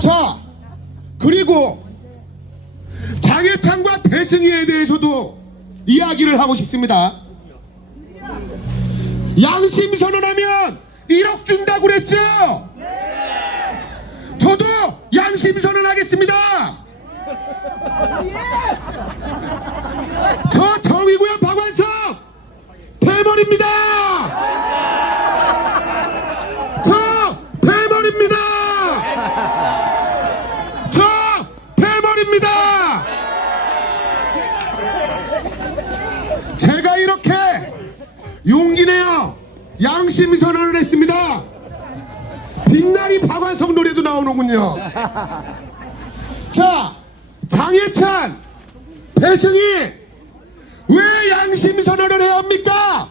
자, 그리고 장해찬과 배승희에 대해서도 이야기를 하고 싶습니다. 양심 선언하면 1억 준다고 그랬죠? 저도 양심 선언하겠습니다. 저 정의구현 박완석 대머리입니다. 저 대머리입니다. 저 대머리입니다. 제가 이렇게 용기 내어 양심 선언을 했습니다. 빛나리 박완석 노래도 나오는군요. 자, 장해찬, 배승희 왜 양심 선언을 해야 합니까?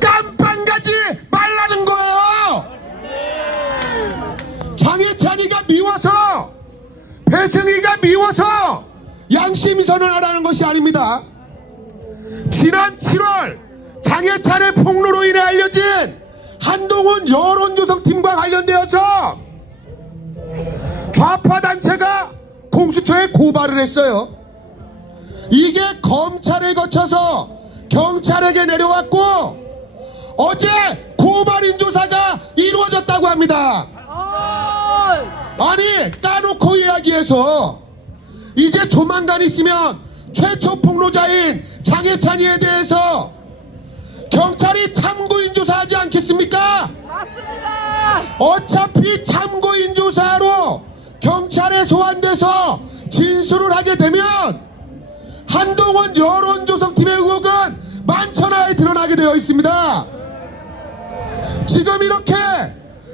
깜빵 가지 말라는 거예요. 장해찬이가 미워서, 배승희가 미워서 양심 선언하라는 것이 아닙니다. 지난 7월 장해찬의 폭로로 인해 알려진 한동훈 여론조성팀과 관련되어서 좌파 단체가 공수처에 고발을 했어요. 이게 검찰을 거쳐서 경찰에게 내려왔고 어제 고발 인조사가 이루어졌다고 합니다. 아니, 까놓고 이야기해서 이제 조만간 있으면 최초 폭로자인 장해찬이에 대해서 경찰이 참고인조사하지 않겠습니까? 맞습니다. 어차피 참고인조사로 경찰에 소환돼서 진술을 하게 되면 한동훈 여론조성팀의 의혹은 만천하에 드러나게 되어 있습니다. 지금 이렇게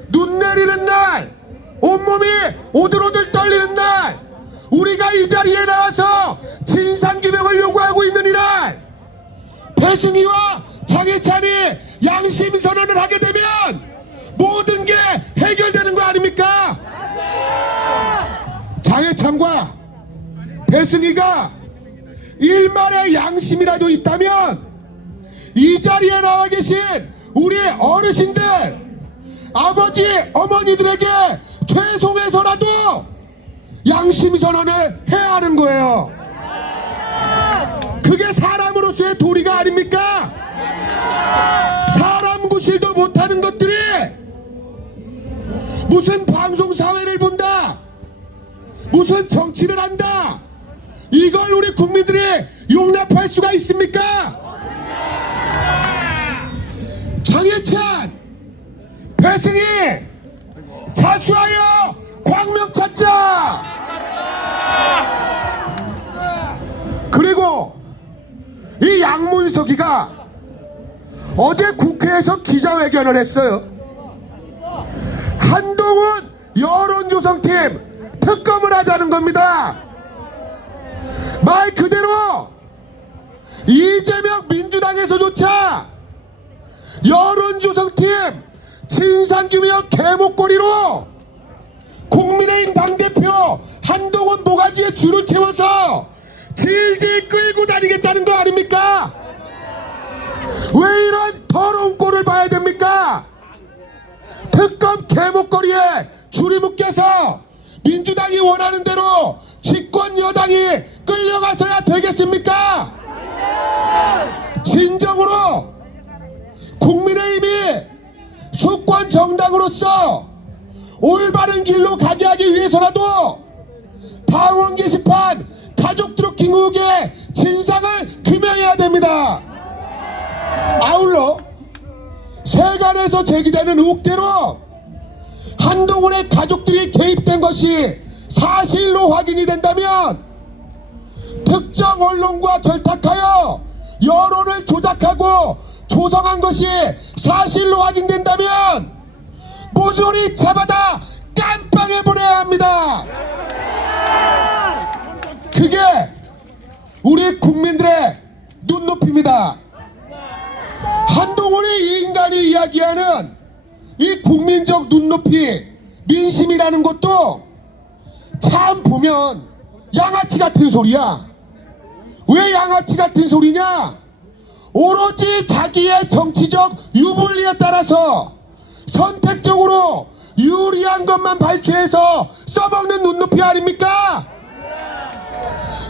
눈 내리는 날, 온몸이 오들오들 떨리는 날, 우리가 이 자리에 나와서 진상규명을 요구하고 있는 이날, 배승희와 장해찬이 양심 선언을 하게 되면 모든 게 해결되는 거 아닙니까? 장해찬과 배승희가 일말의 양심이라도 있다면 이 자리에 나와 계신 우리 어르신들, 아버지, 어머니들에게 최소해서라도 양심 선언을 해야 하는 거예요. 그게 사람으로서의 도리가 아닙니까? 사람 구실도 못하는 것들이 무슨 방송사회를 본다, 무슨 정치를 한다, 이걸 우리 국민들이 용납할 수가 있습니까? 장해찬, 배승희 자수하여 광명 찾자. 그리고 이 양문석이가 어제 국회에서 기자회견을 했어요. 한동훈 여론조성팀 특검을 하자는 겁니다. 말 그대로 이재명 민주당에서조차 여론조성팀 진상규명 개목걸이로 국민의힘 당대표 한동훈 모가지에 줄을 채워서 질질 끌고 다니겠다는 거 아닙니까? 왜 이런 더러운 꼴을 봐야 됩니까? 특검 개목걸이에 줄이 묶여서 민주당이 원하는 대로 집권 여당이 끌려가서야 되겠습니까? 진정으로 국민의힘이 수권 정당으로서 올바른 길로 가게 하기 위해서라도 당원 게시판 가족 드루킹 의혹의 진상을 규명해야 됩니다. 아울러 세간에서 제기되는 의혹대로 한동훈의 가족들이 개입된 것이 사실로 확인이 된다면, 특정 언론과 결탁하여 여론을 조작하고 조성한 것이 사실로 확인된다면 모조리 잡아다 깜빵에 보내야 합니다. 그게 우리 국민들의 눈높이입니다. 한동훈이 이 인간이 이야기하는 이 국민적 눈높이, 민심이라는 것도 참 보면 양아치 같은 소리야. 왜 양아치 같은 소리냐? 오로지 자기의 정치적 유불리에 따라서 선택적으로 유리한 이상한 것만 발췌해서 써먹는 눈높이 아닙니까?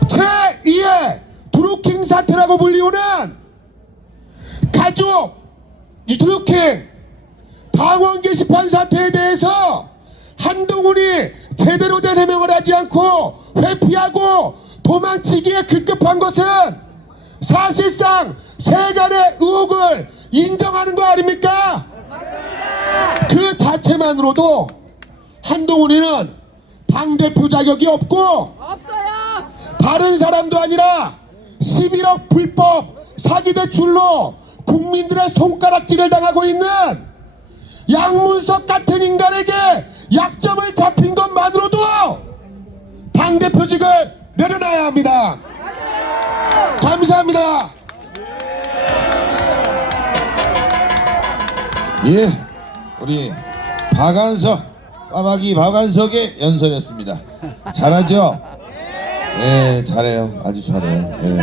제2의 드루킹 사태라고 불리우는 가족 이 드루킹 방언 게시판 사태에 대해서 한동훈이 제대로 된 해명을 하지 않고 회피하고 도망치기에 급급한 것은 사실상 세간의 의혹을 인정하는 거 아닙니까? 그 자체만으로도 한동훈이는 당대표 자격이 없고 다른 사람도 아니라 11억 불법 사기 대출로 국민들의 손가락질을 당하고 있는 양문석 같은 인간에게 약점을 잡힌 것만으로도 당대표직을 내려놔야 합니다. 감사합니다. 예, 우리 박한석, 빠마기 박한석의 연설이었습니다. 잘하죠? 예, 잘해요. 아주 잘해요. 예.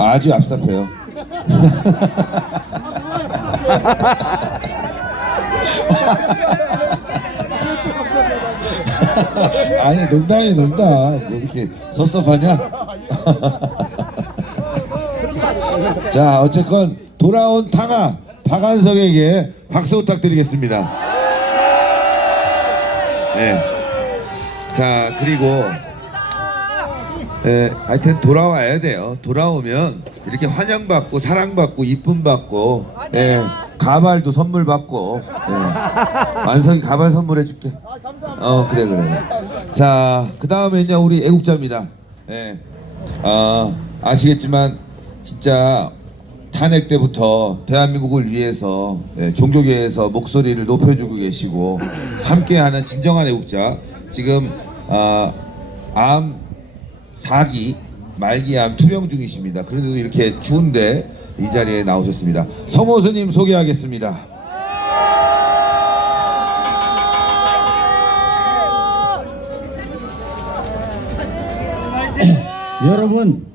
아주 얍삽해요. 아니, 농담이 농담. 왜 이렇게 섭섭하냐? 자, 어쨌건 돌아온 탕아 박한석에게 박수 부탁드리겠습니다. 네. 자, 그리고 하여튼 돌아와야 돼요. 돌아오면 이렇게 환영받고 사랑받고 이쁨받고, 가발도 선물 받고, 완석이 가발 선물해줄게. 그래. 자, 그 다음에는요 우리 애국자입니다. 아시겠지만 진짜 탄핵 때부터 대한민국을 위해서 종교계에서 목소리를 높여주고 계시고 함께하는 진정한 애국자. 지금 암 4기 말기암 투병 중이십니다. 그런데도 이렇게 추운데 이 자리에 나오셨습니다. 성호 스님 소개하겠습니다. 여러분,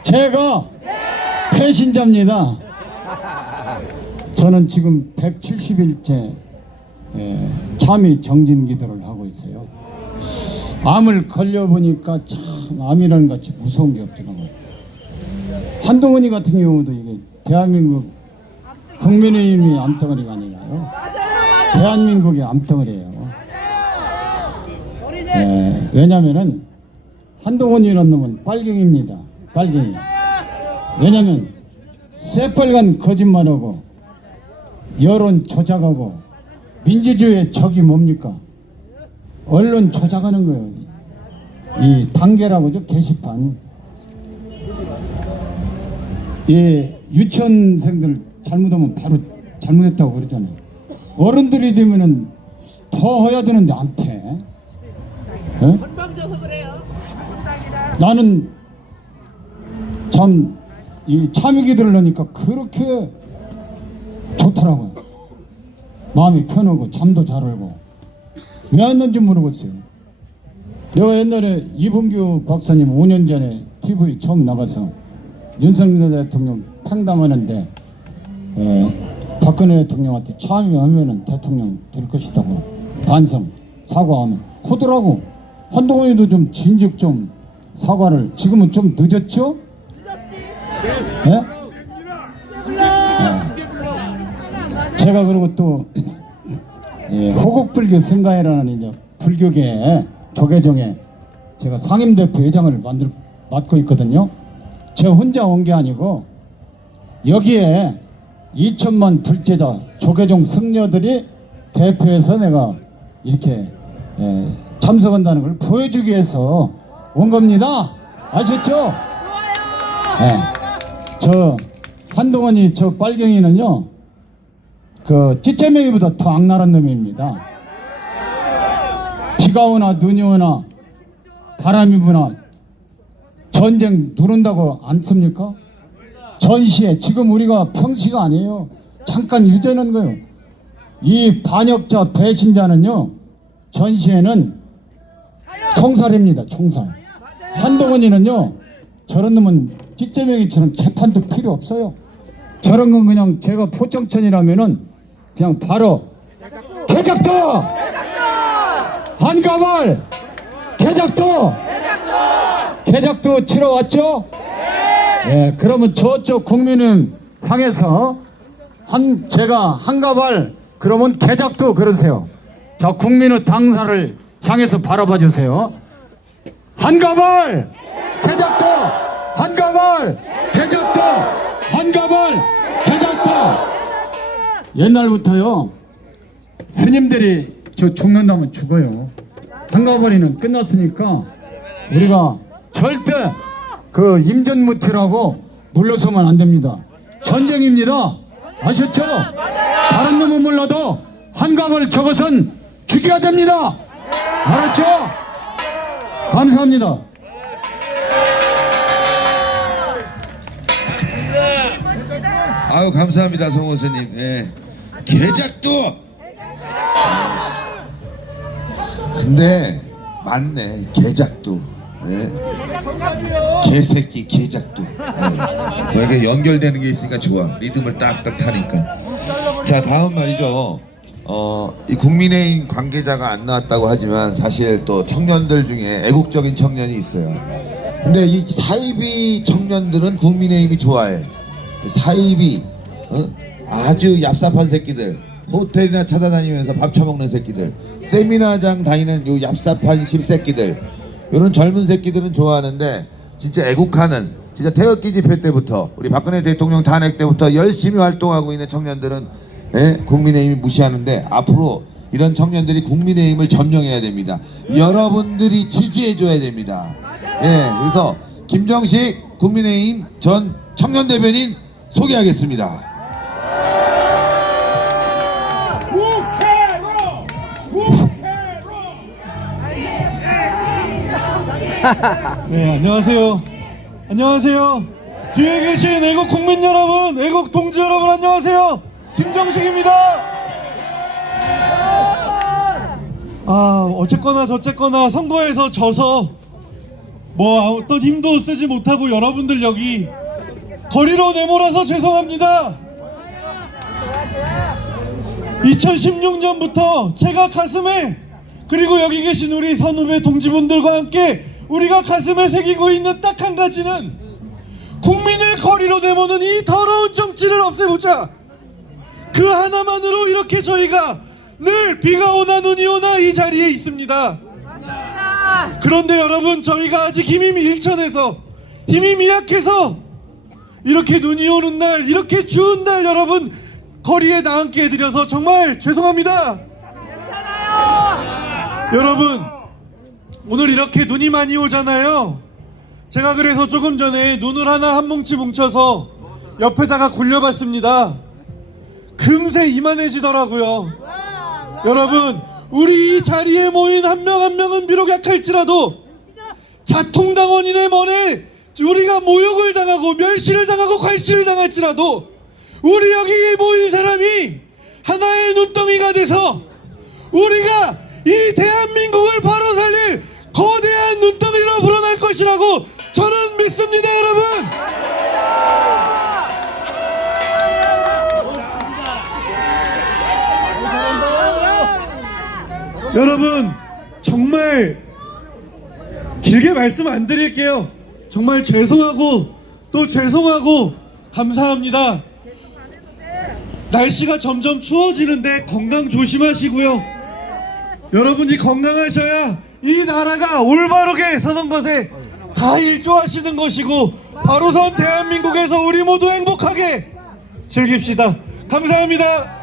제가 배신자입니다. 저는 지금 170일째 참이 정진 기도를 하고 있어요. 암을 걸려보니까 참 암이라는 것이 무서운 게 없더라고요. 한동훈이 같은 경우도 이게 대한민국 국민의힘이 암덩어리가 아니라요. 대한민국의 암덩어리예요. 왜냐면은 한동훈이라는 놈은 빨갱이입니다. 빨갱이. 왜냐면 새빨간 거짓말하고 여론 조작하고 민주주의의 적이 뭡니까? 언론 조작하는 거예요. 이 단계라고죠. 게시판. 유치원생들 잘못하면 바로 잘못했다고 그러잖아요. 어른들이 되면은 더 해야 되는데 안 돼. 건방져서 그래요. 나는 참 이 참이기들을 하니까 그렇게 좋더라고요. 마음이 편하고 잠도 잘 오고. 왜 왔는지 모르겠어요. 내가 옛날에 이분규 박사님 5년 전에 TV 처음 나가서 윤석열 대통령 상담하는데 박근혜 대통령한테 참여하면은 대통령 될 것이다고 반성 사과하면 하더라고. 한동훈이도 좀 진즉 좀 사과를. 지금은 좀 늦었죠? 네? 제가 그리고 또 호국불교 승가회라는 이제 불교계 조계종에 제가 상임대표 회장을 맡고 있거든요. 제가 혼자 온 게 아니고 여기에 2천만 불제자 조계종 승려들이 대표해서 내가 이렇게 참석한다는 걸 보여주기 위해서 온 겁니다. 아셨죠? 저 한동훈이 저 빨갱이는요 그 찌채맹이보다 더 악랄한 놈입니다. 비가 오나 눈이 오나 바람이 부나 전쟁 누른다고 안 씁니까? 전시에 지금 우리가 평시가 아니에요. 잠깐 유전한 거예요. 이 반역자 배신자는요 전시에는 총살입니다. 총살. 한동훈이는요 저런 놈은 찌쩌맹이처럼 재판도 필요 없어요. 저런 건 그냥 제가 포청천이라면은 그냥 바로 개작도 한가발 개작도 치러 왔죠? 예, 그러면 저쪽 국민은 향해서 제가 한가발 그러면 개작도 그러세요. 자, 국민의 당사를 향해서 바라봐 주세요. 한가발 개작도 한가발 개작도 한가발 개작도. 옛날부터요 스님들이 저 죽는다면 죽어요. 한가발이는 끝났으니까 우리가 절대 그 임전무티라고 물러서면 안 됩니다. 전쟁입니다. 아셨죠? 다른 놈은 몰라도 한가발 저것은 죽여야 됩니다. 알았죠? 감사합니다. 아유 감사합니다 성호스님. 예. 개작도. 근데 맞네 개작도. 예. 개새끼 개작도. 예. 이렇게 연결되는 게 있으니까 좋아. 리듬을 딱딱 타니까. 자 다음 말이죠. 이 국민의힘 관계자가 안 나왔다고 하지만 사실 또 청년들 중에 애국적인 청년이 있어요. 근데 이 사이비 청년들은 국민의힘이 좋아해. 사이비 아주 얍삽한 새끼들, 호텔이나 찾아다니면서 밥 처먹는 새끼들, 세미나장 다니는 요 얍삽한 십새끼들, 요런 젊은 새끼들은 좋아하는데 진짜 애국하는, 진짜 태극기 집회 때부터 우리 박근혜 대통령 탄핵 때부터 열심히 활동하고 있는 청년들은 국민의힘이 무시하는데 앞으로 이런 청년들이 국민의힘을 점령해야 됩니다. 여러분들이 지지해줘야 됩니다. 그래서 김정식 국민의힘 전 청년대변인 소개하겠습니다. 네, 안녕하세요. 안녕하세요. 뒤에 계신 애국 국민 여러분, 애국 동지 여러분, 안녕하세요. 김정식입니다. 어쨌거나 저쨌거나 선거에서 져서 뭐 어떤 힘도 쓰지 못하고 여러분들 여기 거리로 내몰아서 죄송합니다. 2016년부터 제가 가슴에, 그리고 여기 계신 우리 선후배 동지분들과 함께 우리가 가슴에 새기고 있는 딱 한 가지는 국민을 거리로 내모는 이 더러운 정치를 없애보자. 그 하나만으로 이렇게 저희가 늘 비가 오나 눈이 오나 이 자리에 있습니다. 그런데 여러분, 저희가 아직 힘이 일천해서, 힘이 미약해서 이렇게 눈이 오는 날, 이렇게 추운 날 여러분 거리에 나앉게 해드려서 정말 죄송합니다. 여러분, 오늘 이렇게 눈이 많이 오잖아요. 제가 그래서 조금 전에 눈을 하나 한 뭉치 뭉쳐서 옆에다가 굴려봤습니다. 금세 이만해지더라고요. 여러분, 우리 이 자리에 모인 한 명 한 명은 비록 약할지라도 자통당원인의 먼에 우리가 모욕을 당하고 멸시를 당하고 괄시를 당할지라도 우리 여기 모인 사람이 하나의 눈덩이가 돼서 우리가 이 대한민국을 바로 살릴 거대한 눈덩이로 불어날 것이라고 저는 믿습니다. 여러분, 정말 길게 말씀 안 드릴게요. 정말 죄송하고 또 죄송하고 감사합니다. 날씨가 점점 추워지는데 건강 조심하시고요. 여러분이 건강하셔야 이 나라가 올바르게 서는 것에 다 일조하시는 것이고 바로선 대한민국에서 우리 모두 행복하게 즐깁시다. 감사합니다.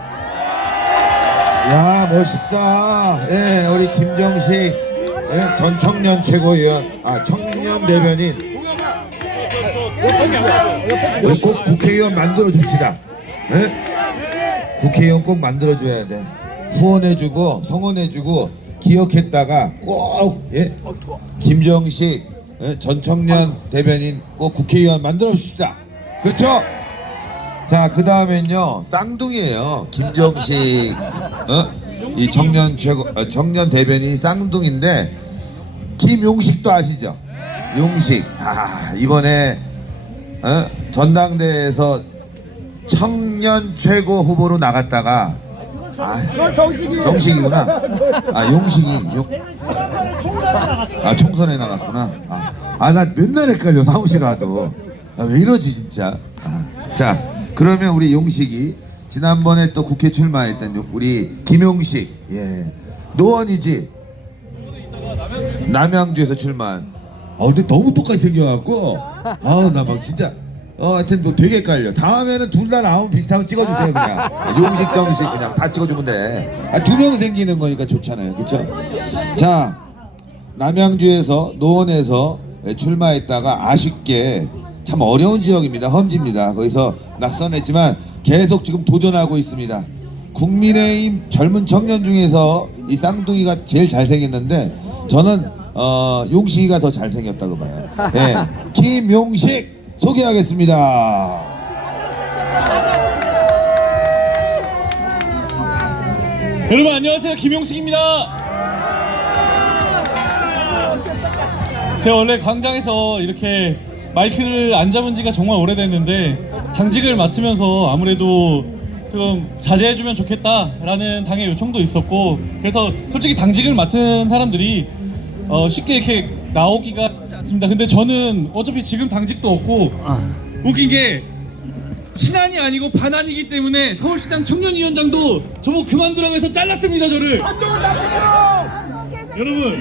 야 멋있다. 예, 우리 김정식 전 청년 최고위원, 청년 대변인. 우리 꼭 국회의원 만들어 줍시다. 국회의원 꼭 만들어 줘야 돼. 후원해주고 성원해주고 기억했다가 꼭 김정식 전 청년 대변인 꼭 국회의원 만들어 줍시다. 그렇죠? 자, 그 다음엔요 쌍둥이에요. 김정식 이 청년 대변인이 쌍둥이인데 김용식도 아시죠? 용식. 이번에 전당대회에서 청년 최고 후보로 나갔다가 정식이구나. 총선에 나갔구나. 나 맨날 헷갈려 사무실 와도. 왜 이러지 진짜. 자, 그러면 우리 용식이 지난번에 또 국회 출마했던 우리 김용식, 노원이지. 남양주에서 출마한. 근데 너무 똑같이 생겨갖고 나 막 진짜 하여튼 뭐 되게 헷갈려. 다음에는 둘 다 나오면 비슷하면 찍어주세요. 그냥 용식 정식 그냥 다 찍어주면 돼. 2명 생기는 거니까 좋잖아요, 그쵸? 자, 남양주에서 노원에서 출마했다가 아쉽게 참 어려운 지역입니다. 험지입니다. 거기서 낙선했지만 계속 지금 도전하고 있습니다. 국민의힘 젊은 청년 중에서 이 쌍둥이가 제일 잘생겼는데 저는 용식이가 더 잘생겼다고 봐요. 김용식 소개하겠습니다. 여러분 안녕하세요. 김용식입니다. 제가 원래 광장에서 이렇게 마이크를 안 잡은 지가 정말 오래됐는데 당직을 맡으면서 아무래도 좀 자제해주면 좋겠다라는 당의 요청도 있었고, 그래서 솔직히 당직을 맡은 사람들이 쉽게 이렇게 나오기가 쉽지 않습니다. 근데 저는 어차피 지금 당직도 없고 웃긴 게 친한이 아니고 반한이기 때문에 서울시당 청년위원장도 저보고 그만두라고 해서 잘랐습니다. 저를. 여러분,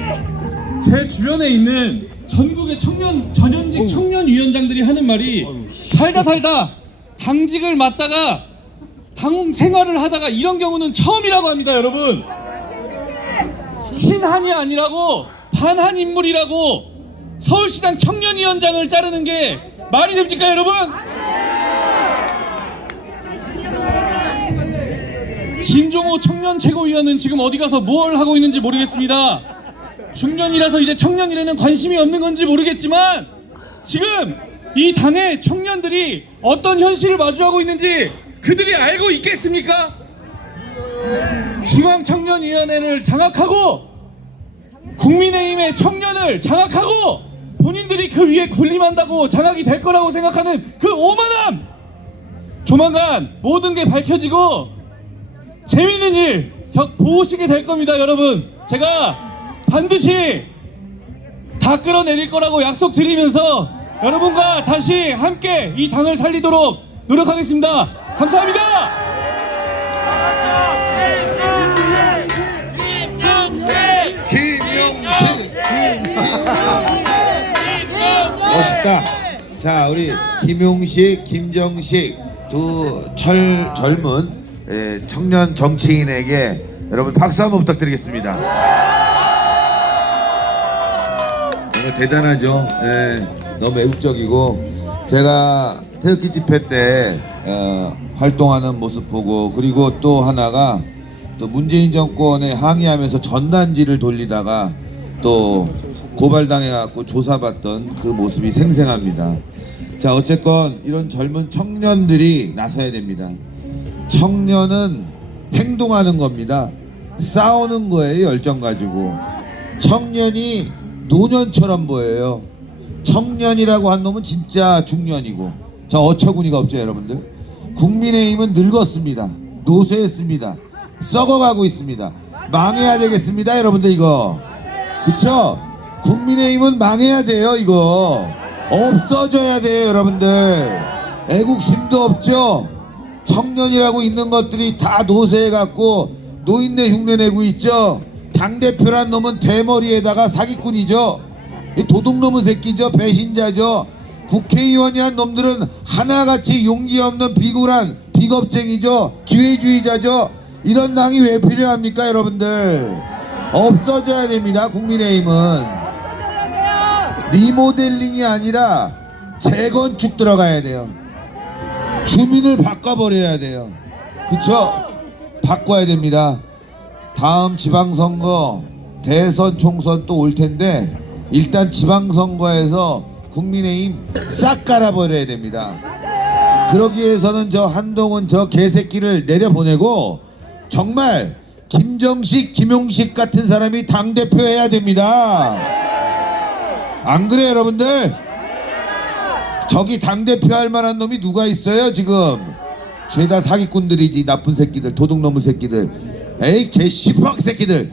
제 주변에 있는 전국의 전현직 청년위원장들이 하는 말이 살다 당직을 맡다가 당 생활을 하다가 이런 경우는 처음이라고 합니다. 여러분, 친한이 아니라고 반한 인물이라고 서울시당 청년위원장을 자르는 게 말이 됩니까, 여러분? 진종호 청년 최고위원은 지금 어디 가서 뭘 하고 있는지 모르겠습니다. 중년이라서 이제 청년일에는 관심이 없는 건지 모르겠지만 지금 이 당의 청년들이 어떤 현실을 마주하고 있는지 그들이 알고 있겠습니까? 중앙청년위원회를 장악하고 국민의힘의 청년을 장악하고 본인들이 그 위에 군림한다고 장악이 될 거라고 생각하는 그 오만함! 조만간 모든 게 밝혀지고 재밌는 일 보시게 될 겁니다. 여러분, 제가 반드시 다 끌어내릴 거라고 약속드리면서 여러분과 다시 함께 이 당을 살리도록 노력하겠습니다. 감사합니다. 김용식 멋있다. 자, 우리 김용식, 김정식 두 젊은 청년 정치인에게 여러분 박수 한번 부탁드리겠습니다. 대단하죠. 너무 애국적이고 제가 태극기 집회 때 활동하는 모습 보고, 그리고 또 하나가 또 문재인 정권에 항의하면서 전단지를 돌리다가 또 고발당해갖고 조사받던 그 모습이 생생합니다. 자, 어쨌건 이런 젊은 청년들이 나서야 됩니다. 청년은 행동하는 겁니다. 싸우는 거예요, 열정 가지고. 청년이 노년처럼 보여요. 청년이라고 한 놈은 진짜 중년이고. 자, 어처구니가 없죠, 여러분들. 국민의힘은 늙었습니다. 노쇠했습니다. 썩어가고 있습니다. 망해야 되겠습니다, 여러분들. 이거 그쵸? 국민의힘은 망해야 돼요. 이거 없어져야 돼요, 여러분들. 애국심도 없죠. 청년이라고 있는 것들이 다 노쇠해갖고 노인네 흉내내고 있죠. 당대표란 놈은 대머리에다가 사기꾼이죠. 도둑놈의 새끼죠. 배신자죠. 국회의원이란 놈들은 하나같이 용기 없는 비굴한 비겁쟁이죠. 기회주의자죠. 이런 당이 왜 필요합니까, 여러분들? 없어져야 됩니다. 국민의힘은 리모델링이 아니라 재건축 들어가야 돼요. 주민을 바꿔버려야 돼요. 그쵸? 바꿔야 됩니다. 다음 지방선거, 대선, 총선 또 올 텐데 일단 지방선거에서 국민의힘 싹 깔아버려야 됩니다. 그러기 위해서는 저 한동훈 저 개새끼를 내려보내고 정말 김정식, 김용식 같은 사람이 당대표 해야 됩니다. 안 그래요, 여러분들? 저기 당대표 할 만한 놈이 누가 있어요 지금? 죄다 사기꾼들이지, 나쁜 새끼들, 도둑놈의 새끼들, 에이 개 씨팍 새끼들.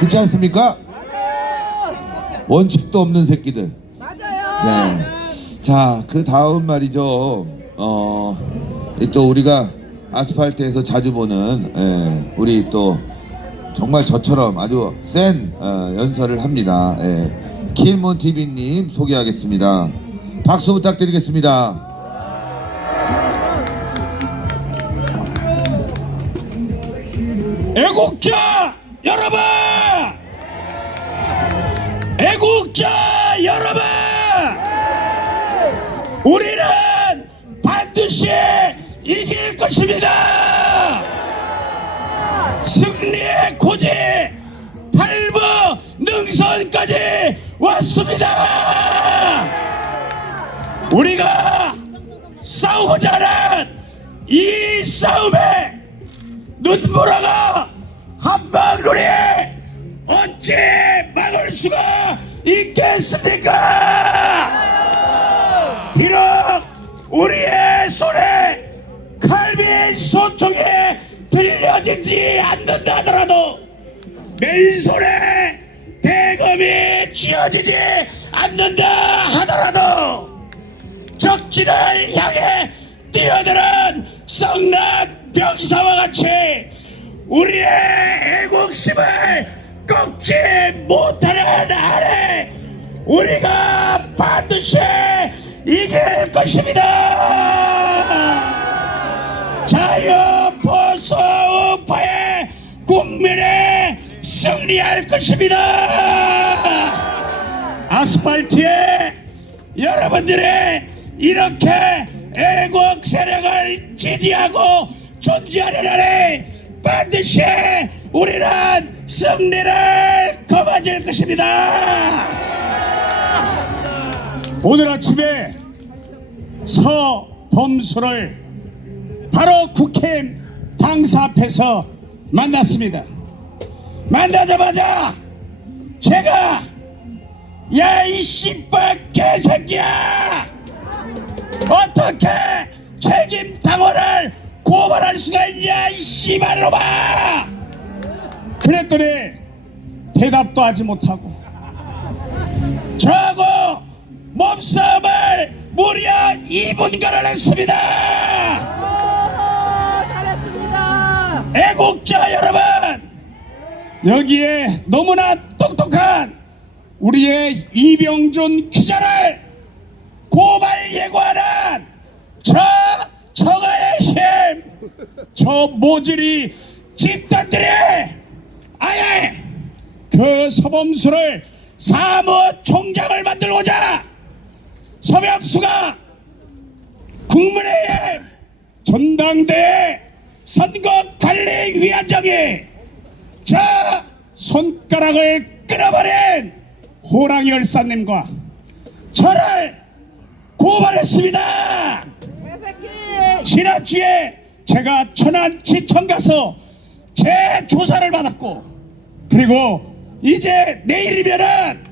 그렇지 않습니까? 원칙도 없는 새끼들. 맞아요. 네. 자, 그 다음 말이죠. 또 우리가 아스팔트에서 자주 보는 우리 또 정말 저처럼 아주 센 연설을 합니다. 킬몬 TV님 소개하겠습니다. 박수 부탁드리겠습니다. 애국자 여러분! 애국자 여러분! 우리는 반드시 이길 것입니다. 승리의 고지 팔부 능선까지 왔습니다. 우리가 싸우고자 하는 이 싸움에 눈보라가 한방울이 어찌 막을 수가 있겠습니까? 비록 우리의 손에 칼빈 소총이 들려지지 않는다 하더라도 맨손에 대검이 쥐어지지 않는다 하더라도 적진을 향해 뛰어드는 썩난 병사와 같이 우리의 애국심을 꺾지 못하는 한에 우리가 반드시 이길 것입니다. 자유보수 우파의 국민이 승리할 것입니다. 아스팔트에 여러분들이 이렇게 애국 세력을 지지하고 존재하는 한에 반드시 우리는 승리를 거머쥘 것입니다. 오늘 아침에 서범수를 바로 국회의원 당사 앞에서 만났습니다. 만나자마자 제가 야 이 씨발 개새끼야, 어떻게 책임 당원을 고발할 수가 있냐 이 씨발놈아. 그랬더니 대답도 하지 못하고 저하고 몸싸움을 무려 2분간을 했습니다. 잘했습니다. 애국자 여러분, 여기에 너무나 똑똑한 우리의 이병준 기자를 고발 예고하는 저 정의의 힘, 저 모질이 집단들이 아예 그 서범수를 사무총장을 만들고자 서명수가 국민의힘 전당대회 선거관리위원장이 저 손가락을 끊어버린 호랑이 열사님과 저를 고발했습니다. 지난주에 제가 천안지청 가서 재조사를 받았고, 그리고 이제 내일이면은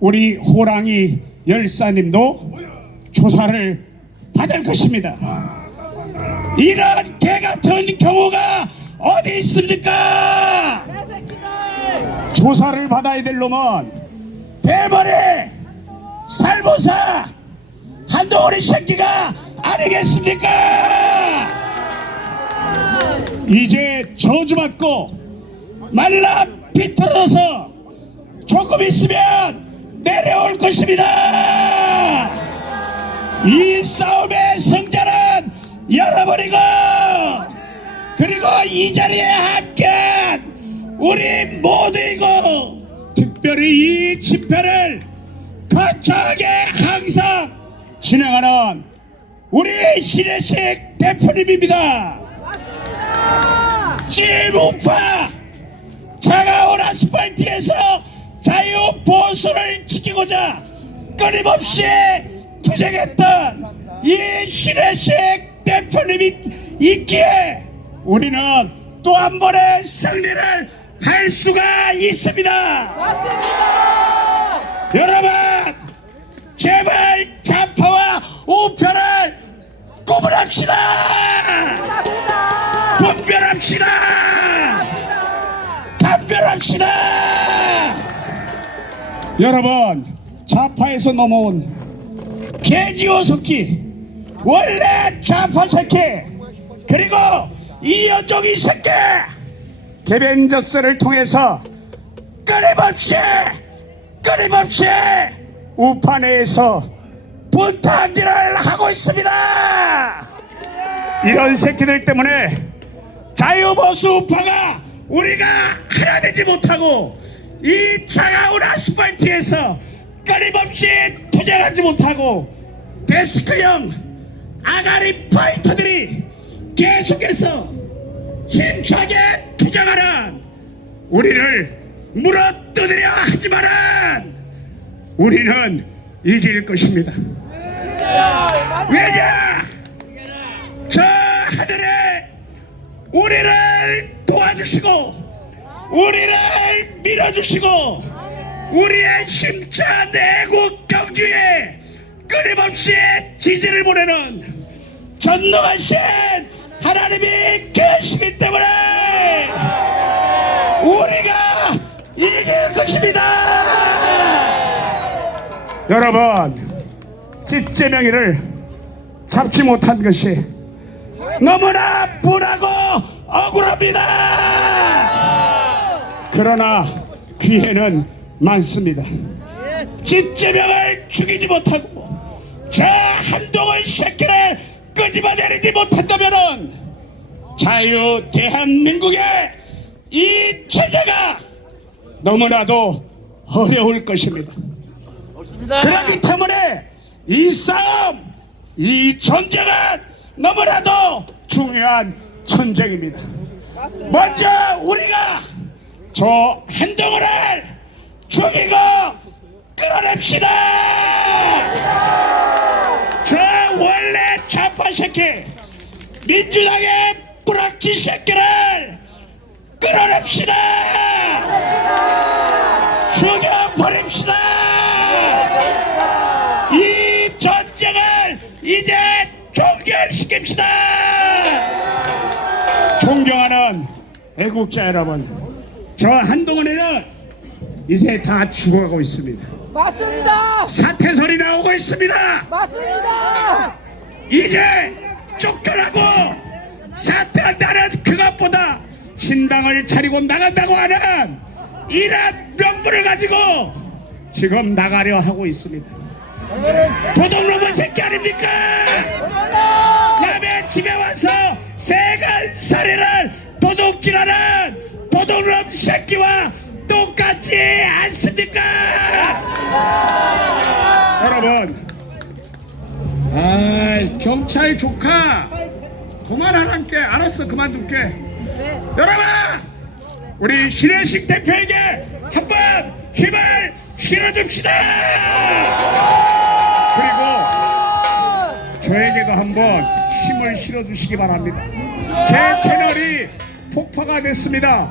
우리 호랑이 열사님도 조사를 받을 것입니다. 이런 개같은 경우가 어디 있습니까? 조사를 받아야 될 놈은 대머리 살모사 한동훈이 새끼가 아니겠습니까? 이제 저주받고 말라 비틀어서 조금 있으면 내려올 것입니다. 이 싸움의 승자는 여러분이고, 그리고 이 자리에 함께한 우리 모두이고, 특별히 이 집회를 거창하게 항상 진행하는 우리 신혜식 대표님입니다. 찐우파 차가운 아스팔트에서 자유보수를 지키고자 끊임없이 투쟁했던 이 신혜식 대표님이 있기에 우리는 또 한 번의 승리를 할 수가 있습니다. 맞습니다. 여러분, 제발 좌파와 우파를 구분합시다. 분별합시다. 판별합시다. 여러분, 좌파에서 넘어온 개지오 새끼, 원래 좌파 새끼, 그리고 이현종이 새끼, 개벤저스를 통해서 끊임없이 우파 내에서 분탕질을 하고 있습니다. 이런 새끼들 때문에 자유보수 우파가 우리가 하나 되지 못하고 이 차가운 아스팔트에서 끊임없이 투쟁하지 못하고 데스크형 아가리 파이터들이 계속해서 힘차게 투쟁하는 우리를 물어뜯으려 하지만은 우리는 이길 것입니다. 왜냐? 저 하늘에 우리를 도와주시고 우리를 밀어주시고 우리의 힘찬 애국 경주에 끊임없이 지지를 보내는 전능하신 하나님이 계시기 때문에 우리가 이길 것입니다. 여러분, 찢제명이를 잡지 못한 것이 너무나 분하고 억울합니다. 그러나 기회는 많습니다. 찢제명을 죽이지 못하고 저 한동훈 새끼를 끄집어내리지 못한다면은 자유 대한민국의 이 체제가 너무나도 어려울 것입니다. 그렇기 때문에 이 싸움, 이 전쟁은 너무나도 중요한 전쟁입니다. 먼저 우리가 저 한동훈을 죽이고 끌어냅시다. 저 원래 좌파 새끼, 민주당의 뿌락지 새끼를 끌어냅시다. 죽여버립시다. 이 전쟁을 이제 종결시킵시다. 존경하는 애국자 여러분, 저 한동훈에는 이제 다 죽어가고 있습니다. 맞습니다. 사퇴설이 나오고 있습니다. 맞습니다. 이제 쫓겨나고 사퇴한다는 그것보다 신당을 차리고 나간다고 하는 이런 명분을 가지고 지금 나가려 하고 있습니다. 도둑놈의 새끼 아닙니까? 남의 집에 와서 세간살이를 도둑질하는 도둑놈 새끼와 똑같지 않습니까? 여러분, 경찰 조카 그만하란께. 알았어, 그만둘게. 여러분, 우리 신혜식 대표에게 한번 힘을 실어줍시다. 그리고 저에게도 한번 힘을 실어주시기 바랍니다. 제 채널이 폭파가 됐습니다.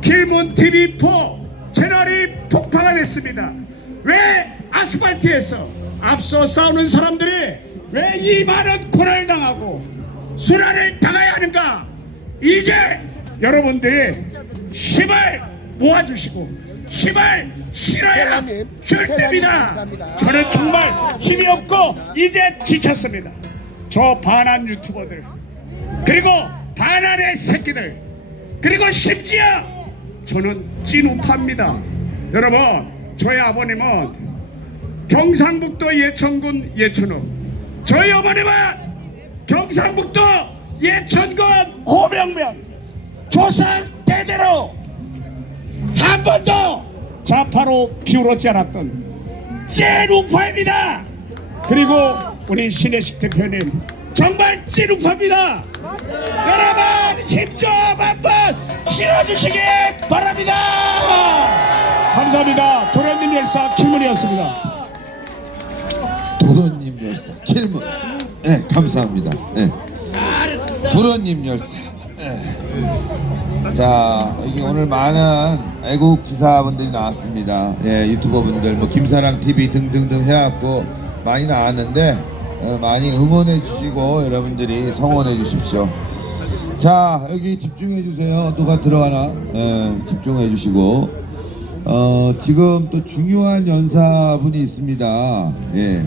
길몬TV4 채널이 폭파가 됐습니다. 왜 아스팔트에서 앞서 싸우는 사람들이 왜 이 많은 고난을 당하고 수란을 당해야 하는가? 이제 여러분들이 힘을 모아주시고 힘을 실어야 줄 때입니다. 저는 정말 힘이 없고 이제 지쳤습니다. 저 반한 유튜버들, 그리고 반한의 새끼들, 그리고 심지어 저는 찐우파입니다. 여러분, 저희 아버님은 경상북도 예천군 예천읍, 저희 어머님은 경상북도 예천군 호명면, 조상 대대로 한 번도 좌파로 기울었지 않았던 찐우파입니다. 그리고 우리 신혜식 대표님 정말 찐우파입니다. 여러분, 힘 좀 한번 실어주시기 바랍니다. 감사합니다. 도련님 열사 킬문이었습니다. 도련님 열사 킬문. 네, 감사합니다. 네. 도련님 열사. 네. 자, 이게 오늘 많은 애국 지사분들이 나왔습니다. 예, 유튜버분들, 뭐 김사랑 TV 등등등 해갖고 많이 나왔는데 많이 응원해 주시고 여러분들이 성원해 주십시오. 자, 여기 집중해 주세요. 누가 들어가나? 집중해 주시고 지금 또 중요한 연사분이 있습니다. 예.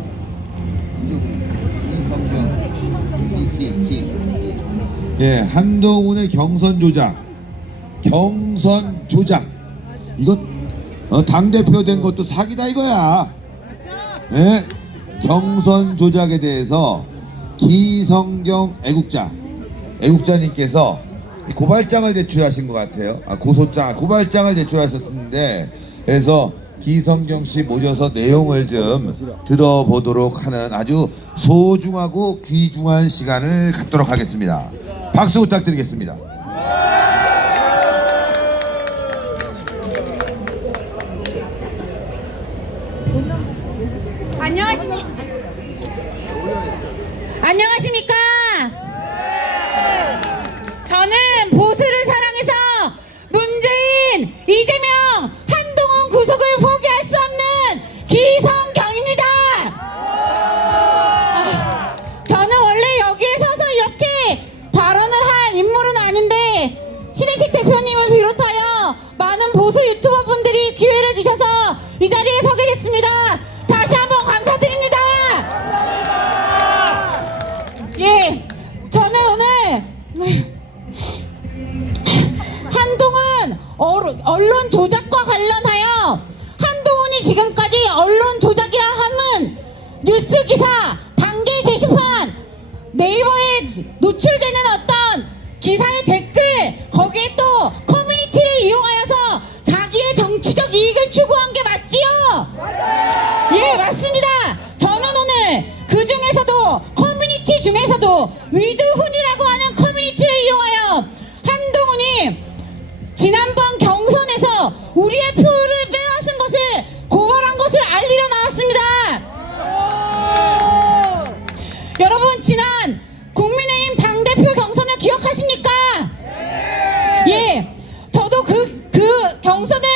예, 한동훈의 경선 조작 이거 당대표 된 것도 사기다 이거야. 예, 경선 조작에 대해서 기성경 애국자님께서 고발장을 제출하신 것 같아요. 고발장을 제출하셨는데, 그래서 기성경 씨 모셔서 내용을 좀 들어보도록 하는 아주 소중하고 귀중한 시간을 갖도록 하겠습니다. 박수 부탁드리겠습니다. 안녕하십니까? 저는 보수를 사랑해서 문재인, 이재명, 한동훈 구속을 포기할 수 없는 기성경입니다. 저는 원래 여기에 서서 이렇게 발언을 할 인물은 아닌데 신혜식 대표님을 비롯하여 많은 보수 유튜버 분들이 기회를 주셔서 이 자리에 서게 됐습니다. 다시 한번 감사드립니다. 예, 저는 오늘 한동훈 언론 조작과 관련하여 한동훈이 지금까지 언론 조작이라 하면 뉴스 기사, 단계 게시판, 네이버에 노출되는 어떤 기사의 댓글, 거기에 또 커뮤니티를 이용하여서 자기의 정치적 이익을 추구한 게 맞지요? 예, 맞습니다. 저는 오늘 그 중에서도 커뮤니티 중에서도 위드훈이라고 하는 커뮤니티를 이용하여 한동훈이 지난번 경선에서 우리의 표를 빼앗은 것을 고발한 것을 알리려 나왔습니다. 여러분, 지난 국민의힘 당대표 경선을 기억하십니까? 예, 저도 그 경선을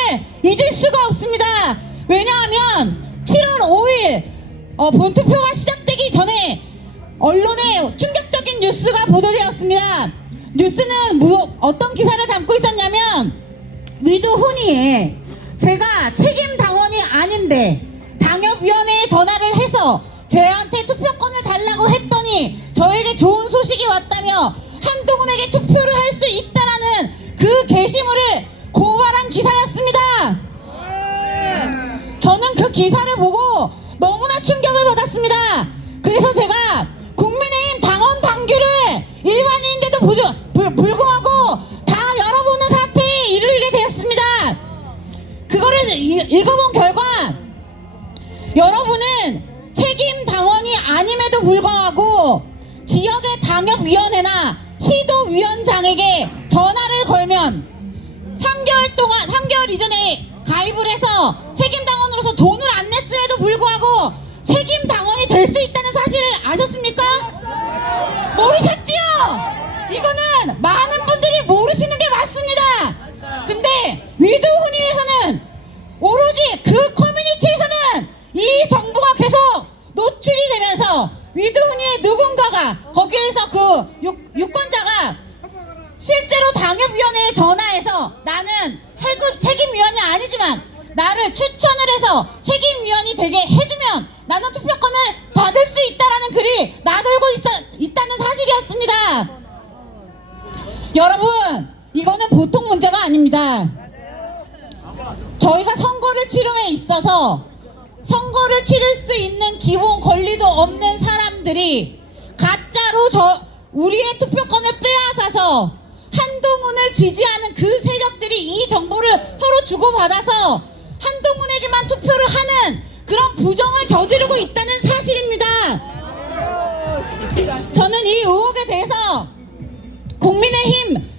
잊을 수가 없습니다. 왜냐하면 7월 5일 본투표가 시작되기 전에 언론에 충격적인 뉴스가 보도되었습니다. 뉴스는 어떤 기사를 담고 있었냐면, 위드훈이에 제가 책임 당원이 아닌데 당협위원회에 전화를 해서 저한테 투표권을 달라고 했더니 저에게 좋은 소식이 왔다며 한동훈에게 투표를 할 수 있다라는 그 게시물을 고발한 기사였습니다. 저는 그 기사를 보고 너무나 충격을 받았습니다. 그래서 제가 국민의힘 당원 당규를 일반인인데도 불구하고 다 열어보는 사태에 이르게 되었습니다. 그거를 읽어본 결과, 여러분은 책임 당원이 아님에도 불구하고 지역의 당협위원회나 시도위원장에게 전화를 걸면 3개월 이전에 가입을 해서 책임 당원으로서 돈을 안 냈음에도 불구하고 책임 당원이 될 수 있다는 사실을 아셨습니까? 모르셨지요? 이거는 많은 분들이 모르시는 게 맞습니다. 근데 위드훈이에서는 오로지 그 커뮤니티에서는 이 정보가 계속 노출이 되면서 위드훈이의 누군가가 거기에서 그 유권자가 실제로 당협위원회에 전화해서 나는 책임위원이 아니지만 나를 추천을 해서 책임위원이 되게 해주면 나는 투표권을 받을 수 있다라는 글이 나돌고 있다는 사실이었습니다. 여러분, 이거는 보통 문제가 아닙니다. 저희가 선거를 치름에 있어서 선거를 치를 수 있는 기본 권리도 없는 사람들이 가짜로 우리의 투표권을 빼앗아서 한동훈을 지지하는 그 세력들이 이 정보를 서로 주고받아서 한동훈에게만 투표를 하는 그런 부정을 저지르고 있다는 사실입니다. 저는 이 의혹에 대해서 국민의힘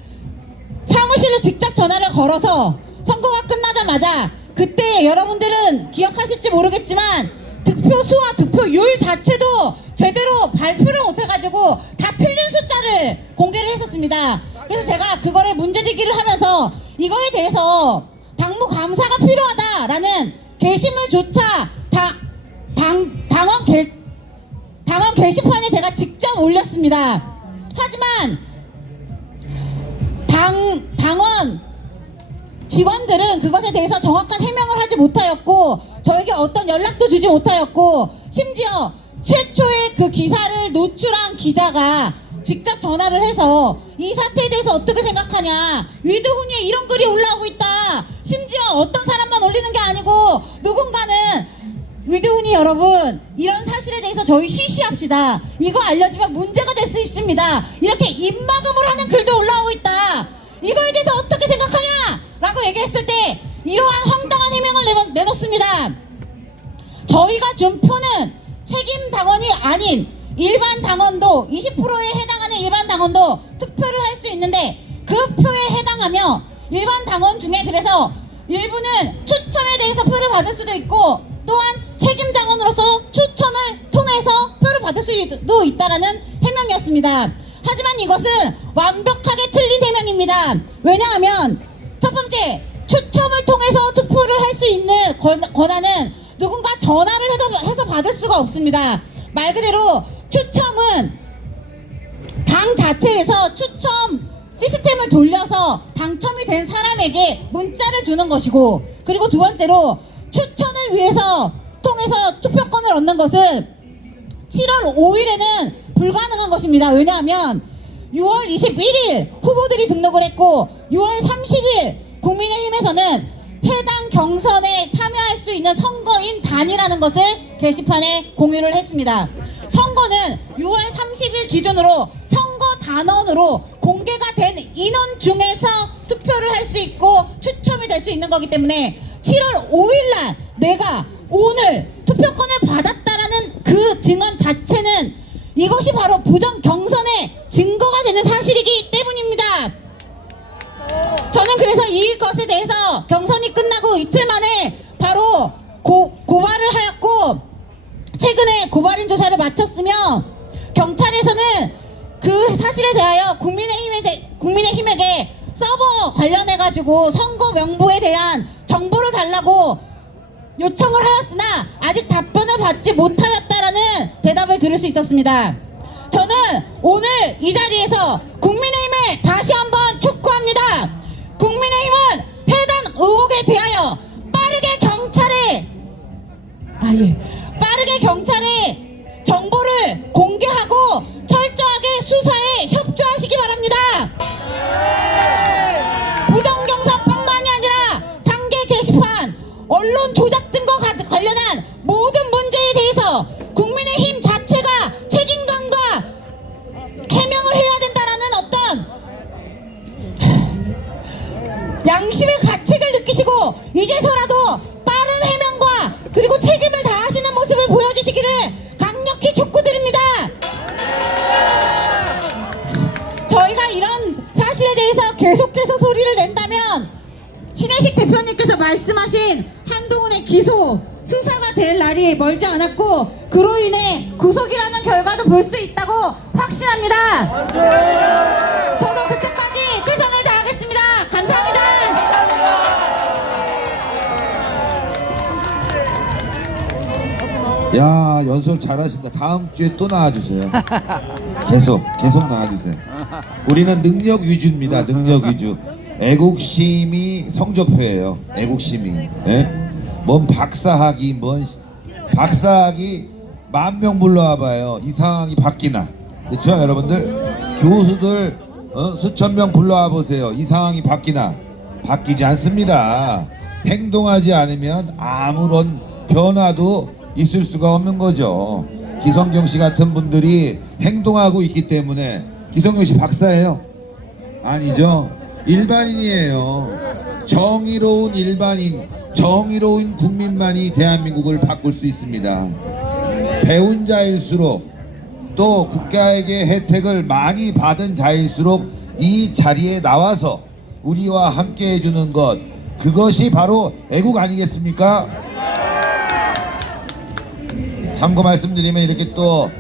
사무실로 직접 전화를 걸어서 선거가 끝나자마자, 그때 여러분들은 기억하실지 모르겠지만 득표수와 득표율 자체도 제대로 발표를 못해가지고 다 틀린 숫자를 공개를 했었습니다. 그래서 제가 그거에 문제제기를 하면서 이거에 대해서 당무 감사가 필요하다라는 게시물조차 당원 게시판에 제가 직접 올렸습니다. 하지만 당원 직원들은 그것에 대해서 정확한 해명을 하지 못하였고 저에게 어떤 연락도 주지 못하였고 심지어 최초의 그 기사를 노출한 기자가 직접 전화를 해서 이 사태에 대해서 어떻게 생각하냐, 위드훈이에 이런 글이 올라오고 있다, 심지어 어떤 사람만 올리는 게 아니고 누군가는 위드훈이 여러분 이런 사실에 대해서 저희 쉬쉬합시다, 이거 알려주면 문제가 될 수 있습니다, 이렇게 입막음을 하는 글도 올라오고 있다, 이거에 대해서 어떻게 생각하냐 라고 얘기했을 때 이러한 황당한 해명을 내놓습니다. 저희가 준 표는 책임 당원이 아닌 일반 당원도 20%에 해당하는 일반 당원도 투표를 할 수 있는데 그 표에 해당하며 일반 당원 중에 그래서 일부는 추첨에 대해서 표를 받을 수도 있고 또한 책임 당원으로서 추천을 통해서 표를 받을 수도 있다라는 해명이었습니다. 하지만 이것은 완벽하게 틀린 해명입니다. 왜냐하면 첫 번째, 추첨을 통해서 투표를 할 수 있는 권한은 누군가 전화를 해서 받을 수가 없습니다. 말 그대로 추첨은 당 자체에서 추첨 시스템을 돌려서 당첨이 된 사람에게 문자를 주는 것이고, 그리고 두 번째로 추천을 위해서 통해서 투표권을 얻는 것은 7월 5일에는 불가능한 것입니다. 왜냐하면 6월 21일 후보들이 등록을 했고 6월 30일 국민의힘에서는 해당 경선에 참여할 수 있는 선거인 단이라는 것을 게시판에 공유를 했습니다. 선거는 6월 30일 기준으로 선거 단원으로 공개가 된 인원 중에서 투표를 할 수 있고 추첨이 될 수 있는 거기 때문에 7월 5일날 내가 오늘 투표권을 받았다라는 그 증언 자체는 이것이 바로 부정 경선의 증거가 되는 사실이기 때문입니다. 저는 그래서 이 것에 대해서 경선이 끝나고 이틀 만에 바로 고발을 하였고 최근에 고발인 조사를 마쳤으며 경찰에서는 그 사실에 대하여 국민의힘에게 서버 관련해가지고 선거 명부에 대한 정보를 달라고 요청을 하였으나 아직 답변을 받지 못하였다라는 대답을 들을 수 있었습니다. 저는 오늘 이 자리에서 국민의힘을 다시 한번 촉구합니다. 국민의힘은 해당 의혹에 대하여 빠르게 경찰에 정보를 공개하고 철저하게 수사에 협조하시기 바랍니다. 부정경선뿐만이 아니라 당계 게시판, 언론 조작 등과 관련한 모든 문제에 대해서 국민의힘 자체가 책임감과 해명을 해야 된다라는 어떤 양심의 가책을 느끼시고 이제서라도 빠른 해명과 그리고 책임을 다하시는 모습을 보여주시기를 강력히 촉구드립니다. 저희가 이런 사실에 대해서 계속해서 소리를 낸다면 신혜식 대표님께서 말씀하신 한동훈의 기소, 수사가 될 날이 멀지 않았고 그로 인해 구속이라는 결과도 볼 수 있다고 확신합니다. 저도 그때까지 최선을 다하겠습니다. 감사합니다. 야, 연설 잘하신다. 다음 주에 또 나와주세요. 계속 나와주세요. 우리는 능력 위주입니다. 능력 위주. 애국심이 성적표예요. 애국심이. 예? 뭔 박사학위, 박사학위 10,000명 불러와봐요. 이 상황이 바뀌나? 그렇죠, 여러분들? 교수들 수천 명 불러와 보세요. 이 상황이 바뀌나? 바뀌지 않습니다. 행동하지 않으면 아무런 변화도 있을 수가 없는 거죠. 기성경 씨 같은 분들이 행동하고 있기 때문에. 기성경 씨 박사예요? 아니죠. 일반인이에요. 정의로운 일반인, 정의로운 국민만이 대한민국을 바꿀 수 있습니다. 배운 자일수록 또 국가에게 혜택을 많이 받은 자일수록 이 자리에 나와서 우리와 함께 해주는 것, 그것이 바로 애국 아니겠습니까? 참고 말씀드리면 이렇게 또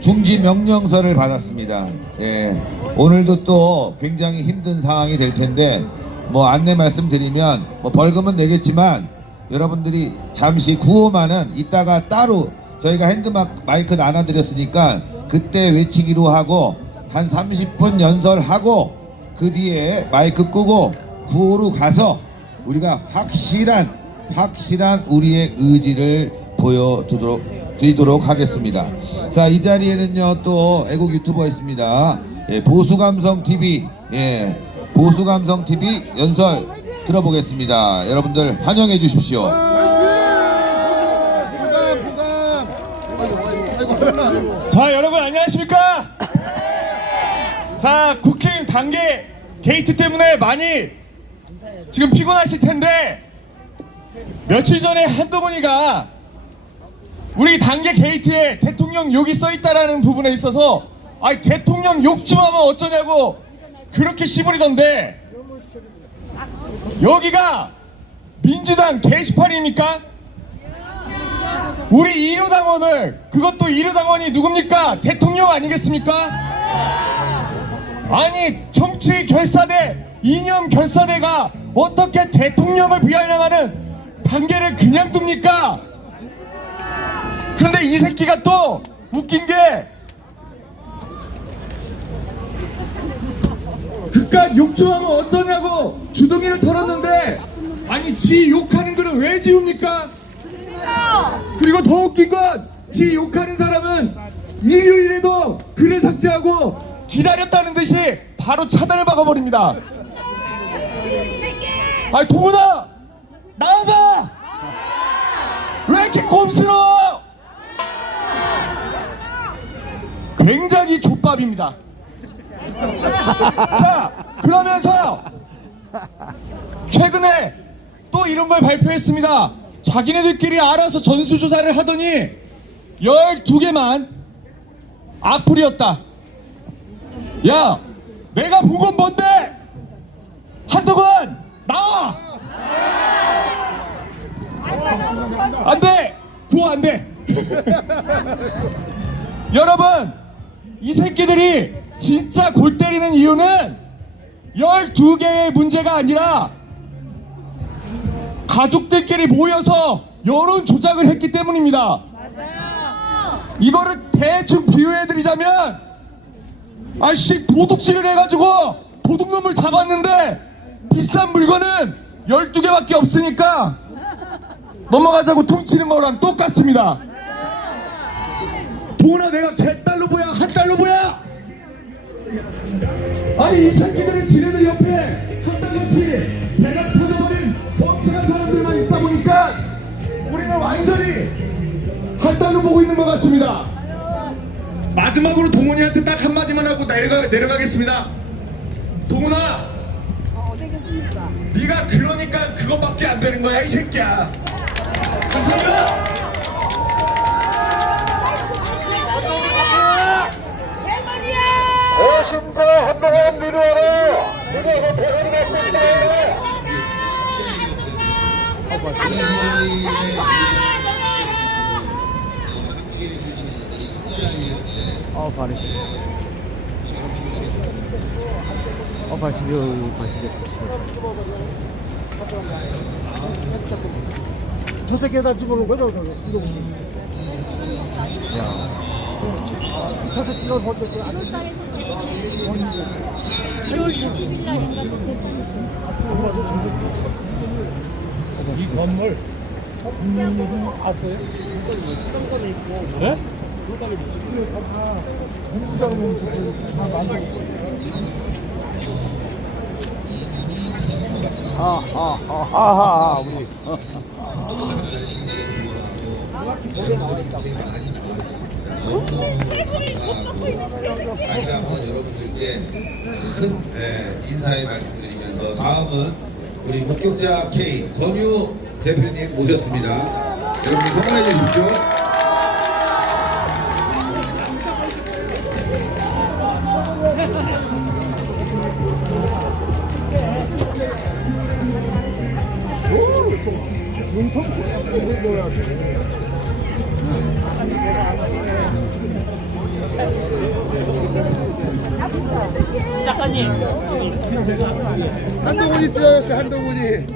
중지 명령서를 받았습니다. 예, 오늘도 또 굉장히 힘든 상황이 될 텐데 뭐 안내 말씀드리면 뭐 벌금은 내겠지만 여러분들이 잠시 구호만은 이따가 따로 저희가 마이크 나눠드렸으니까 그때 외치기로 하고 한 30분 연설하고 그 뒤에 마이크 끄고 구호로 가서 우리가 확실한 우리의 의지를 보여드리도록 하겠습니다. 자, 이 자리에는요 또 애국 유튜버 있습니다. 예, 보수감성TV, 보수감성TV 연설 들어보겠습니다. 여러분들 환영해 주십시오. 자, 여러분 안녕하십니까? 자, 국힘 단계 게이트 때문에 많이 지금 피곤하실 텐데 며칠 전에 한동훈이가 우리 단계 게이트에 대통령 욕이 써있다라는 부분에 있어서 아니 대통령 욕 좀 하면 어쩌냐고 그렇게 씨부리던데 여기가 민주당 게시판입니까? 우리 1호 당원을 그것도 1호 당원이 누굽니까? 대통령 아니겠습니까? 아니 정치 결사대 이념 결사대가 어떻게 대통령을 비아냥하는 단계를 그냥 둡니까? 그런데 이 새끼가 또 웃긴 게 그깟 욕 좀 하면 어떠냐고 주둥이를 털었는데 아니 지 욕하는 글은 왜 지웁니까? 그리고 더 웃긴 건 지 욕하는 사람은 일요일에도 글을 삭제하고 기다렸다는 듯이 바로 차단을 박아버립니다. 아니 동훈아 나와봐. 왜 이렇게 꼼스러워? 굉장히 족밥입니다. 자, 그러면서 최근에 또 이런 걸 발표했습니다. 자기네들끼리 알아서 전수조사를 하더니 12개만 악플이었다. 야, 내가 본 건 뭔데? 한동훈 나와. 안돼, 구호 안돼. 여러분, 이 새끼들이 진짜 골 때리는 이유는 12개의 문제가 아니라 가족들끼리 모여서 여론 조작을 했기 때문입니다. 이거를 대충 비유해드리자면 아씨 도둑질을 해가지고 도둑놈을 잡았는데 비싼 물건은 12개밖에 없으니까 넘어가자고 퉁치는 거랑 똑같습니다. 동훈아 내가 $100 보야 $1 보야? 아니 이 새끼들은 지네들 옆에 $1치 배가 터져버린 멍청한 사람들만 있다 보니까 우리는 완전히 $1 보고 있는 것 같습니다. 마지막으로 동훈이한테 딱 한마디만 하고 내려가겠습니다. 동훈아, 네가 그러니까 그거밖에 안 되는 거야 이 새끼야. 감사합니다. 오심과 한동안 미루어라. 그래서 대가리가 꽂히네. 저 새끼에다 집어넣은 거죠? 저 새끼가 먼저 이 건물 우리 다시 한번 여러분들께 큰 인사의 말씀드리면서 다음은 우리 목격자 K 권유 대표님 모셨습니다. 여러분이 성원해 주십시오. 한동훈이 찢어졌어 한동훈이.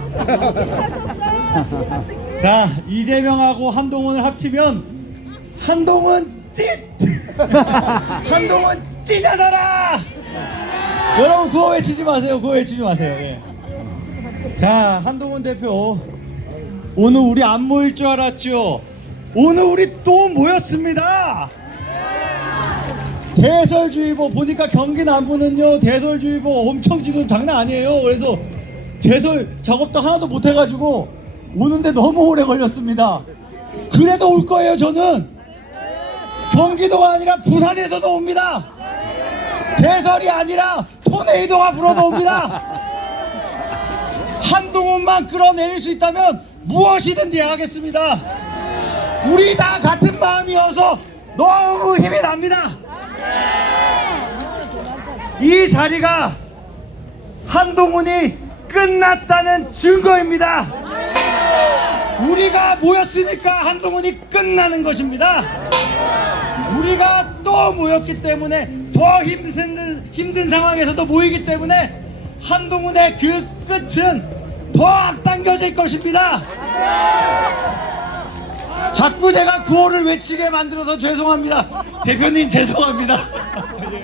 졌어. 자, 이재명하고 한동훈을 합치면 한동훈 찢! 한동훈 찢어져라! 여러분 구호 외치지 마세요. 구호 외치지 마세요. 예. 자, 한동훈 대표 오늘 우리 안 모일 줄 알았죠? 오늘 우리 또 모였습니다. 대설주의보 보니까 경기 남부는요 대설주의보 엄청 지금 장난 아니에요. 그래서 제설 작업도 하나도 못 해가지고 오는데 너무 오래 걸렸습니다. 그래도 올 거예요. 저는 경기도가 아니라 부산에서도 옵니다. 대설이 아니라 토네이도가 불어도 옵니다. 한동훈만 끌어내릴 수 있다면 무엇이든지 하겠습니다. 우리 다 같은 마음이어서 너무 힘이 납니다. 이 자리가 한동훈이 끝났다는 증거입니다. 우리가 모였으니까 한동훈이 끝나는 것입니다. 우리가 또 모였기 때문에 더 힘든 상황에서도 모이기 때문에 한동훈의 그 끝은 더 앞당겨질 것입니다. 자꾸 제가 구호를 외치게 만들어서 죄송합니다. 대표님 죄송합니다.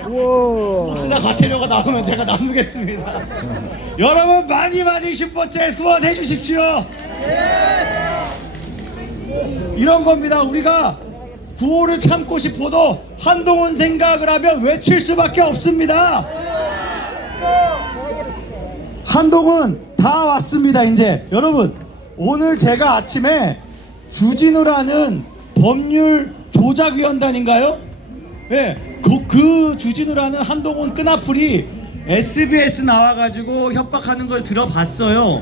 혹시나 과태료가 나오면 제가 나누겠습니다. 여러분 많이 슈퍼챗 후원해 주십시오. 이런 겁니다. 우리가 구호를 참고 싶어도 한동훈 생각을 하면 외칠 수밖에 없습니다. 한동훈 다 왔습니다. 이제 여러분 오늘 제가 아침에 주진우라는 법률 조작위원단인가요? 네, 그 주진우라는 한동훈 끈앞풀이 SBS 나와가지고 협박하는 걸 들어봤어요.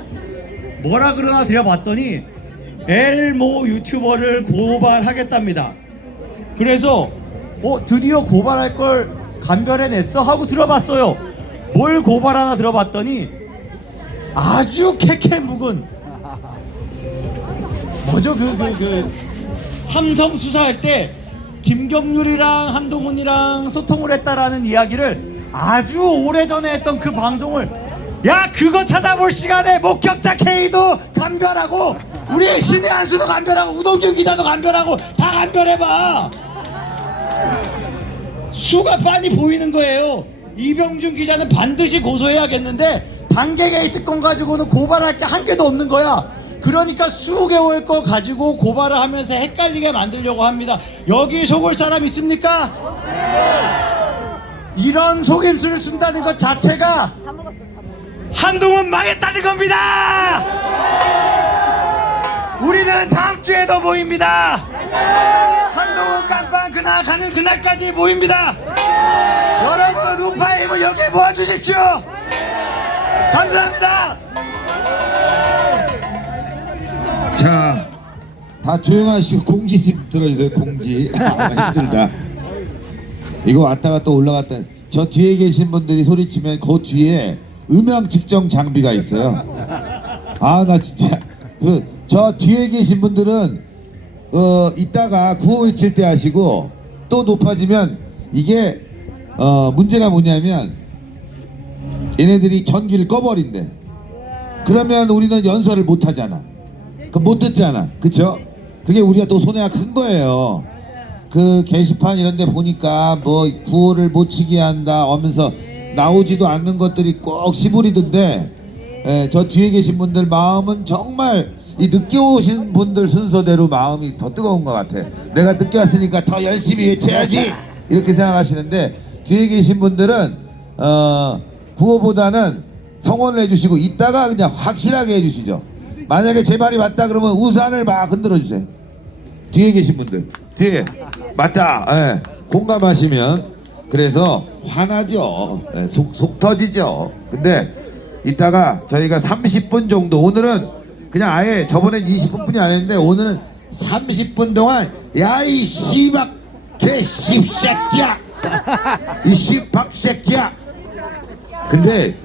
뭐라 그러나 들어봤더니 엘모 유튜버를 고발하겠답니다. 그래서 드디어 고발할 걸 간별해냈어? 하고 들어봤어요. 뭘 고발하나 들어봤더니 아주 캐캐 묵은 뭐죠? 삼성 수사할 때 김경률이랑 한동훈이랑 소통을 했다라는 이야기를 아주 오래전에 했던 그 방송을 야 그거 찾아볼 시간에 목격자 K도 간별하고 우리 신의 한수도 간별하고 우동준 기자도 간별하고 다 간별해봐. 수가 빤히 보이는 거예요. 이병준 기자는 반드시 고소해야겠는데 단계 게이트건 가지고는 고발할 게 한 개도 없는 거야. 그러니까 수개월 거 가지고 고발을 하면서 헷갈리게 만들려고 합니다. 여기 속을 사람 있습니까? 이런 속임수를 쓴다는 것 자체가 한동훈 망했다는 겁니다. 우리는 다음 주에도 모입니다. 한동훈 깜빵 그날 가는 그날까지 모입니다. 여러분 우파의 힘을 여기에 모아주십시오. 감사합니다. 자, 다 조용하시고 공지 좀 들어주세요. 공지. 힘들다. 이거 왔다가 또 올라갔다. 저 뒤에 계신 분들이 소리치면 그 뒤에 음향 측정 장비가 있어요. 아, 나 진짜 저 뒤에 계신 분들은 이따가 구호 외칠 때 하시고 또 높아지면 이게 문제가 뭐냐면 얘네들이 전기를 꺼버린대. 그러면 우리는 연설을 못 하잖아. 그럼 못 듣잖아. 그쵸? 그게 우리가 또 손해가 큰 거예요. 그 게시판 이런 데 보니까 뭐 구호를 못 치게 한다 하면서 나오지도 않는 것들이 꼭 시부리던데 저 뒤에 계신 분들 마음은 정말 이 늦게 오신 분들 순서대로 마음이 더 뜨거운 것 같아. 내가 늦게 왔으니까 더 열심히 외쳐야지 이렇게 생각하시는데 뒤에 계신 분들은 구호보다는 성원을 해주시고 이따가 그냥 확실하게 해주시죠. 만약에 제 말이 맞다 그러면 우산을 막 흔들어 주세요. 뒤에 계신 분들 뒤에 맞다 공감하시면. 그래서 화나죠. 속 터지죠. 근데 이따가 저희가 30분 정도 오늘은 그냥 아예 저번엔 20분뿐이 안 했는데 오늘은 30분 동안 야 이 씨박 개 씹새끼야 이 씨박새끼야. 근데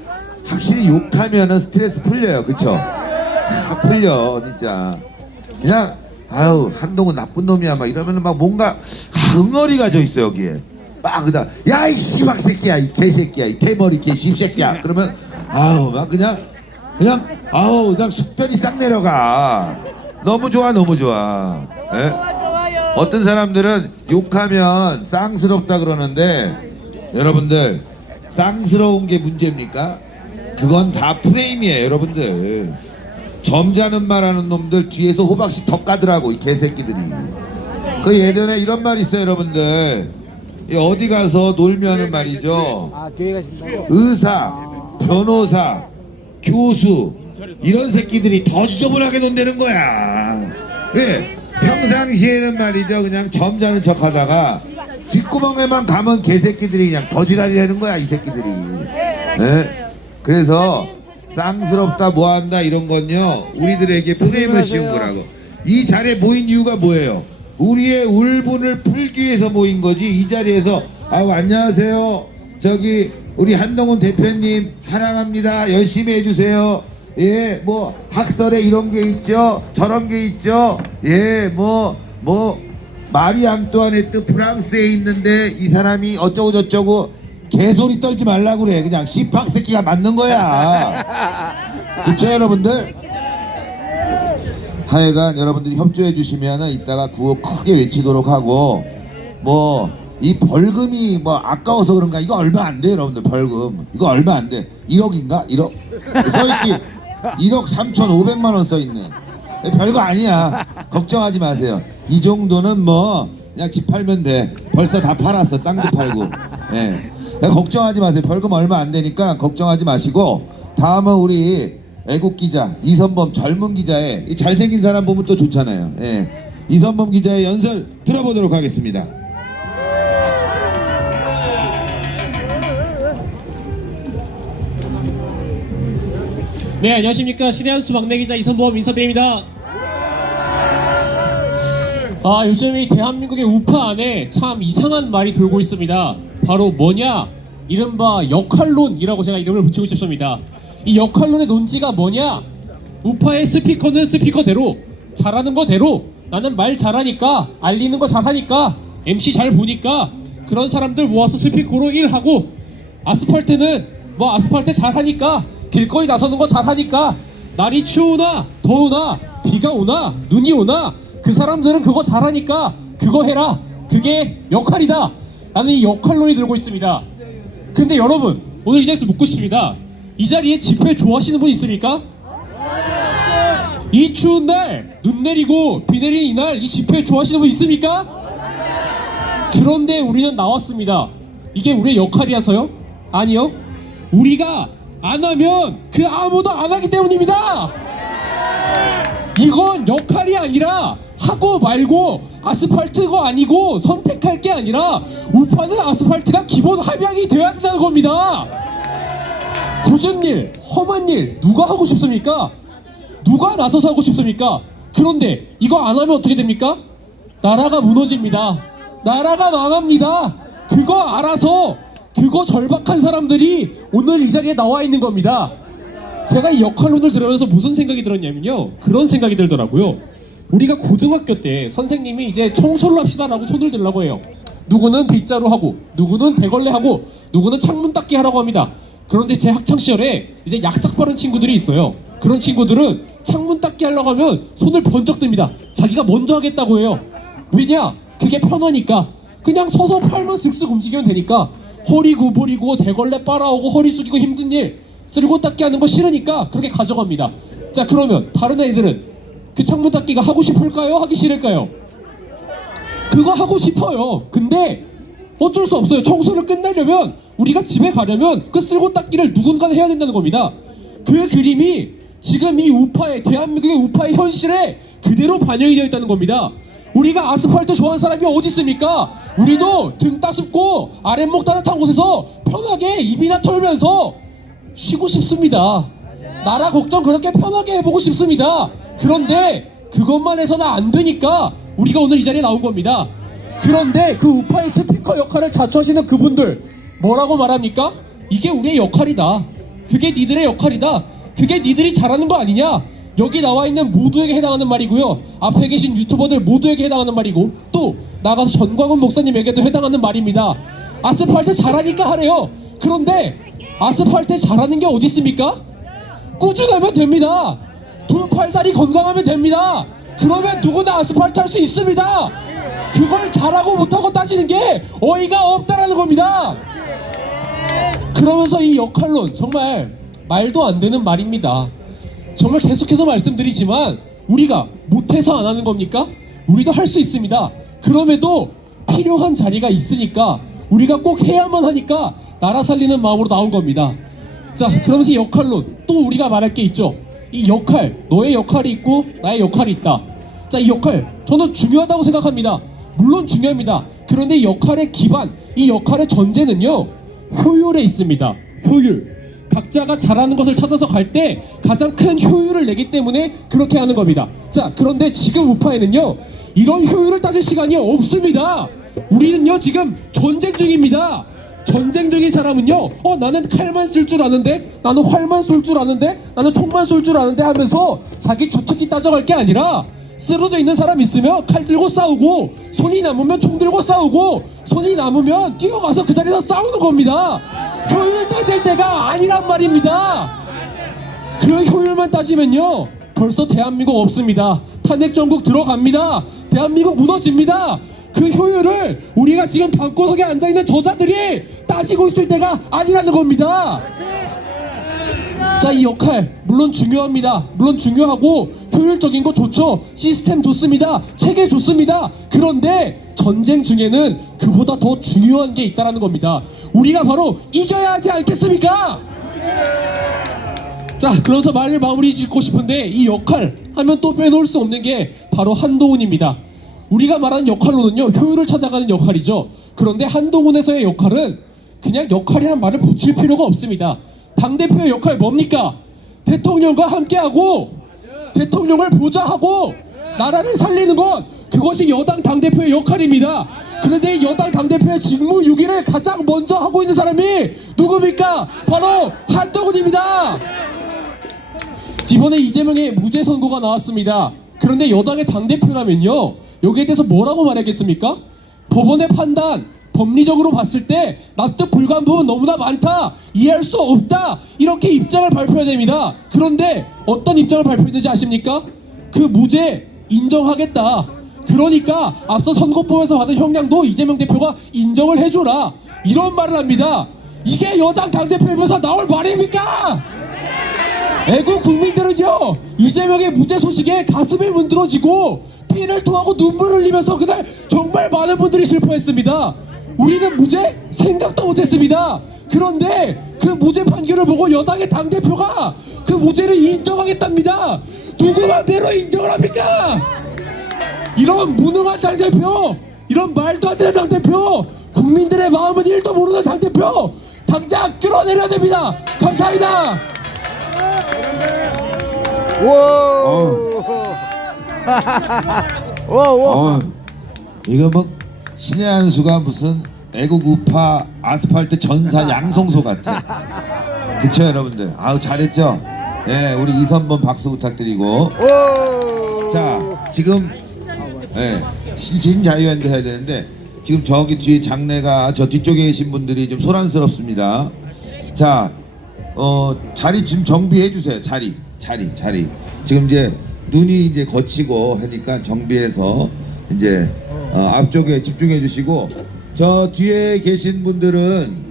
확실히 욕하면은 스트레스 풀려요. 그쵸? 다 풀려 진짜. 그냥 아유 한동훈 나쁜 놈이야 막 이러면은 막 뭔가 응어리가 져 있어 여기에. 막 그다 야 이 씨박 새끼야 이 개새끼야 이 개머리 개 씹새끼야. 그러면 아우 막 그냥 아우 나 숙변이 싹 내려가. 너무 좋아, 너무 좋아. 예? 어떤 사람들은 욕하면 쌍스럽다 그러는데 여러분들 쌍스러운 게 문제입니까? 그건 다 프레임이에요, 여러분들. 점잖은 말하는 놈들 뒤에서 호박씨 더 까더라고, 이 개새끼들이. 그 예전에 이런 말 있어요, 여러분들. 이 어디 가서 놀면은 말이죠, 의사, 변호사, 교수 이런 새끼들이 더 지저분하게 논다는 거야. 왜? 평상시에는 말이죠, 그냥 점잖은 척하다가 뒷구멍에만 가면 개새끼들이 그냥 더지랄이 하는 거야, 이 새끼들이. 네? 그래서 쌍스럽다 뭐한다 이런 건요, 우리들에게 프레임을 씌운 거라고. 이 자리에 모인 이유가 뭐예요? 우리의 울분을 풀기 위해서 모인 거지. 이 자리에서 아우 안녕하세요, 저기 우리 한동훈 대표님 사랑합니다, 열심히 해주세요, 예, 뭐 학설에 이런 게 있죠, 저런 게 있죠, 예, 뭐 마리 앙뚜아네트 프랑스에 있는데 이 사람이 어쩌고 저쩌고 개소리 떨지 말라고 그래. 그냥 씨팍 새끼가 맞는 거야. 그렇죠, 여러분들? 하여간 여러분들이 협조해 주시면은 이따가 구호 크게 외치도록 하고, 뭐 이 벌금이 뭐 아까워서 그런가, 이거 얼마 안 돼, 여러분들. 벌금 이거 얼마 안 돼. 1억인가? 1억 써있지. 1억 3,500만 원 써있네. 별거 아니야. 걱정하지 마세요. 이 정도는 뭐 그냥 집 팔면 돼. 벌써 다 팔았어. 땅도 팔고. 예. 걱정하지 마세요. 벌금 얼마 안 되니까 걱정하지 마시고, 다음은 우리 애국 기자 이선범, 젊은 기자의, 이 잘생긴 사람 보면 또 좋잖아요. 예. 이선범 기자의 연설 들어보도록 하겠습니다. 네, 안녕하십니까. 신의 한수 막내 기자 이선범 인사드립니다. 요즘 이 대한민국의 우파 안에 참 이상한 말이 돌고 있습니다. 바로 뭐냐? 이른바 역할론이라고 제가 이름을 붙이고 싶습니다. 이 역할론의 논지가 뭐냐? 우파의 스피커는 스피커대로, 잘하는 거대로, 나는 말 잘하니까, 알리는 거 잘하니까, MC 잘 보니까 그런 사람들 모아서 스피커로 일하고, 아스팔트는 뭐 아스팔트 잘하니까, 길거리 나서는 거 잘하니까, 날이 추우나 더우나 비가 오나 눈이 오나 그 사람들은 그거 잘하니까 그거 해라, 그게 역할이다 라는 이 역할론이 들고 있습니다. 근데 여러분, 오늘 이 자리에서 묻고 싶습니다. 이 자리에 집회 좋아하시는 분 있습니까? 이 추운 날, 눈 내리고 비 내리는 이날 이 집회 좋아하시는 분 있습니까? 그런데 우리는 나왔습니다. 이게 우리의 역할이라서요? 아니요. 우리가 안 하면 그 아무도 안 하기 때문입니다. 이건 역할이 아니라 하고 말고, 아스팔트가 아니고 선택할 게 아니라 우파는 아스팔트가 기본 함양이 되어야 된다는 겁니다. 굳은 일, 험한 일 누가 하고 싶습니까? 누가 나서서 하고 싶습니까? 그런데 이거 안 하면 어떻게 됩니까? 나라가 무너집니다. 나라가 망합니다. 그거 알아서 그거 절박한 사람들이 오늘 이 자리에 나와 있는 겁니다. 제가 이 역할론을 들으면서 무슨 생각이 들었냐면요, 그런 생각이 들더라고요. 우리가 고등학교 때 선생님이 이제 청소를 합시다 라고 손을 들라고 해요. 누구는 빗자루 하고, 누구는 대걸레 하고, 누구는 창문 닦기 하라고 합니다. 그런데 제 학창시절에 이제 약삭 빠른 친구들이 있어요. 그런 친구들은 창문 닦기 하려고 하면 손을 번쩍 듭니다. 자기가 먼저 하겠다고 해요. 왜냐? 그게 편하니까. 그냥 서서 팔만 슥슥 움직이면 되니까. 허리 구부리고 대걸레 빨아오고 허리 숙이고 힘든 일 쓸고 닦기 하는 거 싫으니까 그렇게 가져갑니다. 자, 그러면 다른 애들은 그 창문 닦기가 하고 싶을까요? 하기 싫을까요? 그거 하고 싶어요. 근데 어쩔 수 없어요. 청소를 끝내려면, 우리가 집에 가려면 그 쓸고 닦기를 누군가 해야 된다는 겁니다. 그 그림이 지금 이 우파의, 대한민국의 우파의 현실에 그대로 반영이 되어 있다는 겁니다. 우리가 아스팔트 좋아하는 사람이 어디 있습니까? 우리도 등 따숩고 아랫목 따뜻한 곳에서 편하게 입이나 털면서 쉬고 싶습니다. 나라 걱정 그렇게 편하게 해보고 싶습니다. 그런데 그것만 해서는 안 되니까 우리가 오늘 이 자리에 나온 겁니다. 그런데 그 우파의 스피커 역할을 자처하시는 그분들 뭐라고 말합니까? 이게 우리의 역할이다. 그게 니들의 역할이다. 그게 니들이 잘하는 거 아니냐? 여기 나와 있는 모두에게 해당하는 말이고요. 앞에 계신 유튜버들 모두에게 해당하는 말이고, 또 나가서 전광훈 목사님에게도 해당하는 말입니다. 아스팔트 잘하니까 하래요. 그런데 아스팔트 잘하는 게 어디 있습니까? 꾸준하면 됩니다. 두 팔다리 건강하면 됩니다. 그러면 누구나 아스팔트 할 수 있습니다. 그걸 잘하고 못하고 따지는 게 어이가 없다라는 겁니다. 그러면서 이 역할론 정말 말도 안 되는 말입니다. 정말 계속해서 말씀드리지만 우리가 못해서 안 하는 겁니까? 우리도 할 수 있습니다. 그럼에도 필요한 자리가 있으니까 우리가 꼭 해야만 하니까 나라 살리는 마음으로 나온 겁니다. 자, 그러면서 이 역할론 또 우리가 말할 게 있죠. 이 역할, 너의 역할이 있고 나의 역할이 있다. 자, 이 역할 저는 중요하다고 생각합니다. 물론 중요합니다. 그런데 이 역할의 기반, 이 역할의 전제는요, 효율에 있습니다. 효율. 각자가 잘하는 것을 찾아서 갈 때 가장 큰 효율을 내기 때문에 그렇게 하는 겁니다. 자, 그런데 지금 우파에는요, 이런 효율을 따질 시간이 없습니다. 우리는요 지금 전쟁 중입니다. 전쟁 중인 사람은요, 나는 칼만 쓸 줄 아는데, 나는 활만 쏠 줄 아는데, 나는 총만 쏠 줄 아는데 하면서 자기 주특기 따져갈 게 아니라 쓰러져 있는 사람 있으면 칼 들고 싸우고, 손이 남으면 총 들고 싸우고, 손이 남으면 뛰어가서 그 자리에서 싸우는 겁니다. 효율 따질 때가 아니란 말입니다. 그 효율만 따지면요 벌써 대한민국 없습니다. 탄핵 정국 들어갑니다. 대한민국 무너집니다. 그 효율을 우리가 지금 방구석에 앉아있는 저자들이 따지고 있을 때가 아니라는 겁니다. 자, 이 역할 물론 중요합니다. 물론 중요하고 효율적인 거 좋죠. 시스템 좋습니다. 체계 좋습니다. 그런데 전쟁 중에는 그보다 더 중요한 게 있다는 겁니다. 우리가 바로 이겨야 하지 않겠습니까? 자, 그래서 말을 마무리 짓고 싶은데 이 역할 하면 또 빼놓을 수 없는 게 바로 한동훈입니다. 우리가 말하는 역할로는요 효율을 찾아가는 역할이죠. 그런데 한동훈에서의 역할은 그냥 역할이라는 말을 붙일 필요가 없습니다. 당대표의 역할 뭡니까? 대통령과 함께하고 대통령을 보좌하고 나라를 살리는 것, 그것이 여당 당대표의 역할입니다. 그런데 여당 당대표의 직무유기를 가장 먼저 하고 있는 사람이 누굽니까? 바로 한동훈입니다. 이번에 이재명의 무죄 선고가 나왔습니다. 그런데 여당의 당대표라면요 여기에 대해서 뭐라고 말하겠습니까? 법원의 판단, 법리적으로 봤을 때 납득 불가한 부분 너무나 많다, 이해할 수 없다, 이렇게 입장을 발표해야 됩니다. 그런데 어떤 입장을 발표했는지 아십니까? 그 무죄 인정하겠다. 그러니까 앞서 선거법에서 받은 형량도 이재명 대표가 인정을 해줘라, 이런 말을 합니다. 이게 여당 당대표에서 나올 말입니까? 애국 국민들은요 이재명의 무죄 소식에 가슴이 문드러지고 피를 토하고 눈물을 흘리면서 그날 정말 많은 분들이 슬퍼했습니다. 우리는 무죄 생각도 못했습니다. 그런데 그 무죄 판결을 보고 여당의 당대표가 그 무죄를 인정하겠답니다. 누구 맘대로 인정을 합니까? 이런 무능한 당대표, 이런 말도 안 되는 당대표, 국민들의 마음은 1도 모르는 당대표 당장 끌어내려야 됩니다. 감사합니다. 이거 뭐 신의 한 수가 무슨 애국 우파 아스팔트 전사 양성소 같아. 그쵸 여러분들? 아우 잘했죠? 예, 우리 이선범 박수 부탁드리고. 자, 지금 신자유연대 해야 되는데 지금 저기 뒤에 장례가 저 뒤쪽에 계신 분들이 좀 소란스럽습니다. 자, 자리 좀 정비해 주세요. 자리. 지금 이제 눈이 이제 거치고 하니까 정비해서 이제 앞쪽에 집중해 주시고, 저 뒤에 계신 분들은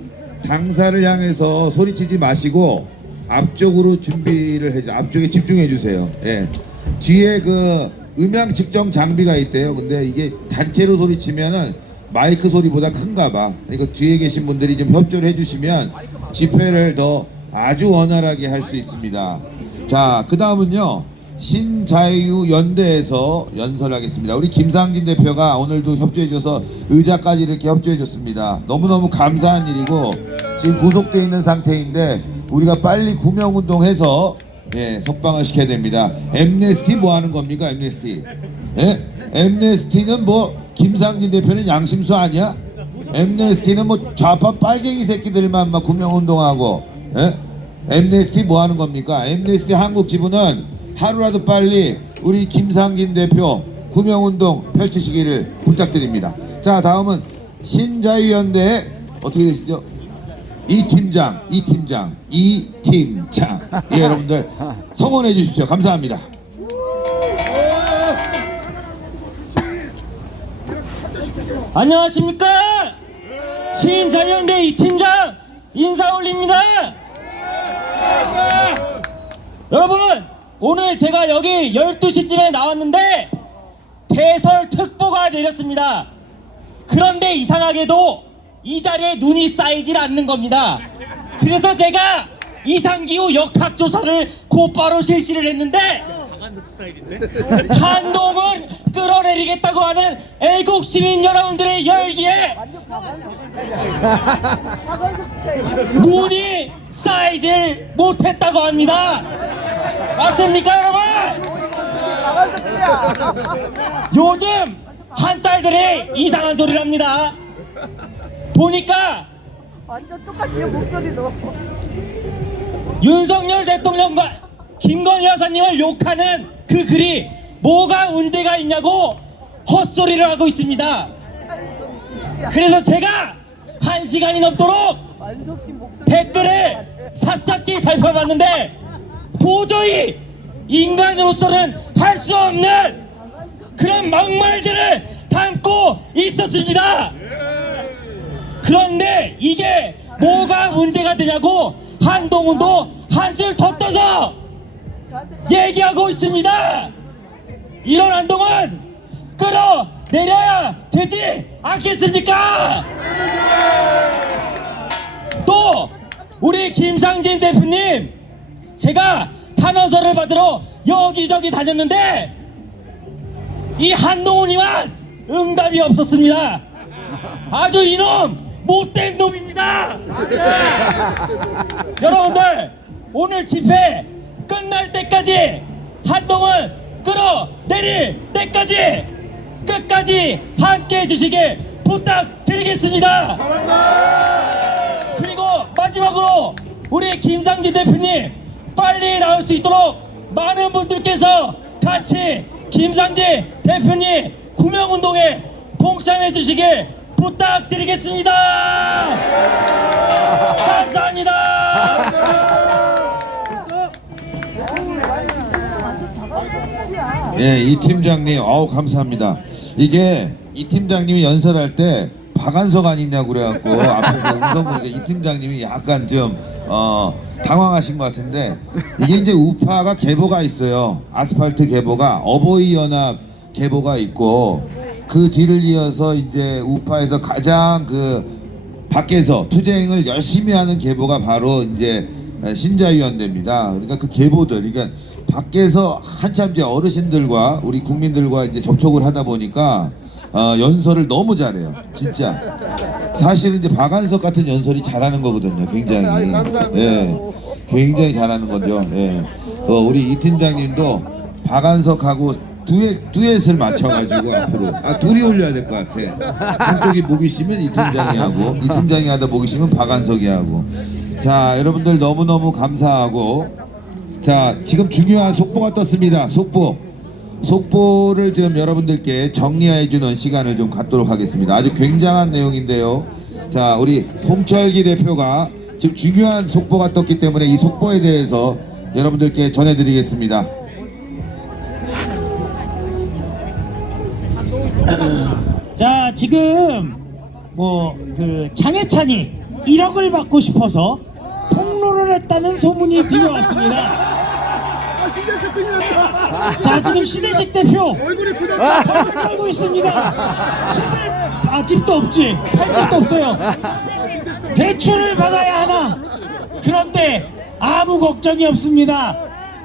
당사를 향해서 소리치지 마시고 앞쪽으로 준비를 해, 앞쪽에 집중해 주세요. 예. 뒤에 그 음향 측정 장비가 있대요. 근데 이게 단체로 소리치면은 마이크 소리보다 큰가 봐. 그러니까 뒤에 계신 분들이 좀 협조를 해주시면 집회를 더 아주 원활하게 할 수 있습니다. 자, 그 다음은요 신자유연대에서 연설하겠습니다. 우리 김상진 대표가 오늘도 협조해줘서 의자까지 이렇게 협조해줬습니다. 너무너무 감사한 일이고, 지금 구속되어 있는 상태인데 우리가 빨리 구명운동해서 석방을 시켜야 됩니다. 엠네스티 뭐 하는 겁니까? 엠네스티. 예? 엠네스티는 뭐 김상진 대표는 양심수 아니야? 엠네스티는 뭐 좌파 빨갱이 새끼들만 막 구명운동하고. 예? 엠네스티 뭐 하는 겁니까? 엠네스티 한국 지부는 하루라도 빨리 우리 김상진 대표 구명운동 펼치시기를 부탁드립니다. 자, 다음은 신자유연대 어떻게 되시죠? 이 팀장. 예, 여러분들 성원해 주십시오. 감사합니다. 안녕하십니까? 신자유연대 이팀장 인사 올립니다. 여러분, 오늘 제가 여기 12시쯤에 나왔는데 대설특보가 내렸습니다. 그런데 이상하게도 이 자리에 눈이 쌓이질 않는 겁니다. 그래서 제가 이상기후 역학조사를 곧바로 실시를 했는데 한동을 끌어내리겠다고 하는 애국 시민 여러분들의 열기에 눈이 쌓이질 못했다고 합니다. 맞습니까, 여러분? 요즘 한딸들이 이상한 소리를 합니다. 보니까 완전 똑같아요, 목소리도. 윤석열 대통령과 김건희 여사님을 욕하는 그 글이 뭐가 문제가 있냐고 헛소리를 하고 있습니다. 그래서 제가 1시간이 넘도록 완석씨 목소리. 댓글을 샅샅이 살펴봤는데 도저히 인간으로서는 할 수 없는 그런 막말들을 담고 있었습니다. 그런데 이게 뭐가 문제가 되냐고 한동훈도 한술 더 떠서 얘기하고 있습니다. 이런 한동훈 끌어내려야 되지 않겠습니까? 또 우리 김상진 대표님, 제가 탄원서를 받으러 여기저기 다녔는데 이 한동훈이만 응답이 없었습니다. 아주 이놈 못된 놈입니다. 여러분들, 오늘 집회 끝날 때까지 한동훈 끌어내릴 때까지 끝까지 함께 해주시길 부탁드리겠습니다. 그리고 마지막으로 우리 김상진 대표님 빨리 나올 수 있도록 많은 분들께서 같이 김상진 대표님 구명운동에 동참해 주시길 부탁드리겠습니다. 감사합니다. 예, 이 팀장님, 감사합니다. 이게 이 팀장님이 연설할 때 박한석 아니냐고 그래갖고 앞에서 음성 보니까 이 팀장님이 약간 좀 당황하신 것 같은데, 이게 이제 우파가 계보가 있어요. 아스팔트 계보가, 어버이 연합 계보가 있고, 그 뒤를 이어서 이제 우파에서 가장 그 밖에서 투쟁을 열심히 하는 계보가 바로 이제 신자유연대입니다. 그러니까 그 계보들, 그러니까 밖에서 한참 이제 어르신들과 우리 국민들과 이제 접촉을 하다 보니까 연설을 너무 잘해요, 진짜. 사실은 이제 박한석 같은 연설이 잘하는 거거든요, 굉장히. 예, 굉장히 잘하는 거죠. 예. 우리 이 팀장님도 박한석하고 듀엣을 맞춰가지고 앞으로 둘이 올려야 될 것 같아. 한쪽이 목이 쉬면 이 팀장이 하고, 이 팀장이 하다 목이 쉬면 박한석이 하고. 자, 여러분들 너무너무 감사하고, 자, 지금 중요한 속보가 떴습니다. 속보를 좀 여러분들께 정리해주는 시간을 좀 갖도록 하겠습니다. 아주 굉장한 내용인데요. 자, 우리 홍철기 대표가 지금 중요한 속보가 떴기 때문에 이 속보에 대해서 여러분들께 전해드리겠습니다. 자, 지금 장해찬이 1억을 받고 싶어서 폭로를 했다는 소문이 들려왔습니다. 자, 지금 신혜식 대표 살고 있습니다. 집도 없지, 팔집도 없어요. 대출을 받아야 하나? 그런데 아무 걱정이 없습니다.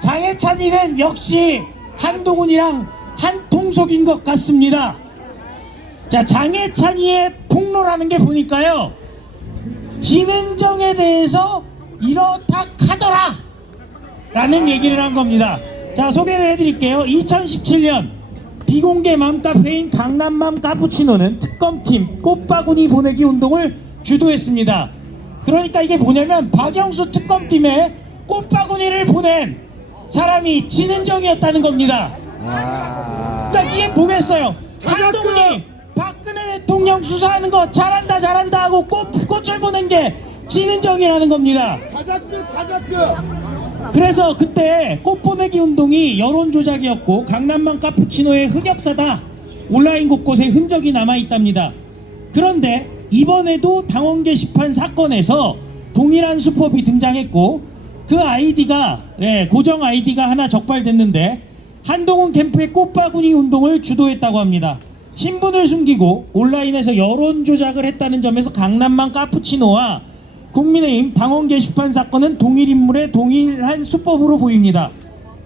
장해찬이는 역시 한동훈이랑 한 통속인 것 같습니다. 자, 장해찬이의 폭로라는 게 보니까요, 진은정에 대해서 이렇다 카더라 라는 얘기를 한 겁니다. 자, 소개를 해드릴게요. 2017년 비공개 맘카페인 강남맘 카푸치노는 특검팀 꽃바구니 보내기 운동을 주도했습니다. 그러니까 이게 뭐냐면 박영수 특검팀에 꽃바구니를 보낸 사람이 진은정이었다는 겁니다. 그러니까 이게 뭐겠어요? 한동훈이 박근혜 대통령 수사하는 거 잘한다 하고 꽃을 보낸 게 진은정이라는 겁니다. 그래서 그때 꽃 보내기 운동이 여론 조작이었고 강남맘 카푸치노의 흑역사다, 온라인 곳곳에 흔적이 남아있답니다. 그런데 이번에도 당원 게시판 사건에서 동일한 수법이 등장했고 그 아이디가 고정 아이디가 하나 적발됐는데 한동훈 캠프의 꽃바구니 운동을 주도했다고 합니다. 신분을 숨기고 온라인에서 여론 조작을 했다는 점에서 강남만 카푸치노와 국민의힘 당원 게시판 사건은 동일 인물의 동일한 수법으로 보입니다.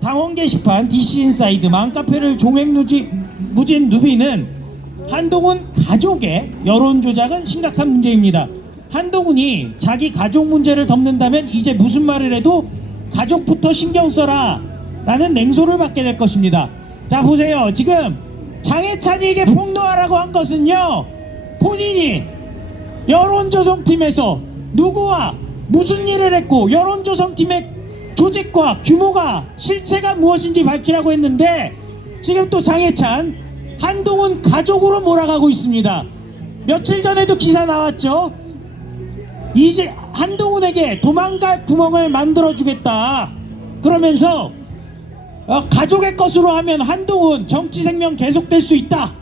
당원 게시판 DC인사이드 맘카페를 종횡무진 누비는 한동훈 가족의 여론 조작은 심각한 문제입니다. 한동훈이 자기 가족 문제를 덮는다면 이제 무슨 말을 해도 가족부터 신경 써라 라는 냉소를 받게 될 것입니다. 자 보세요. 지금 장해찬이에게 폭로하라고 한 것은요, 본인이 여론조성팀에서 누구와 무슨 일을 했고 여론조성팀의 조직과 규모가 실체가 무엇인지 밝히라고 했는데 지금 또 장해찬 한동훈 가족으로 몰아가고 있습니다. 며칠 전에도 기사 나왔죠. 이제 한동훈에게 도망갈 구멍을 만들어주겠다 그러면서 가족의 것으로 하면 한동훈 정치 생명 계속될 수 있다.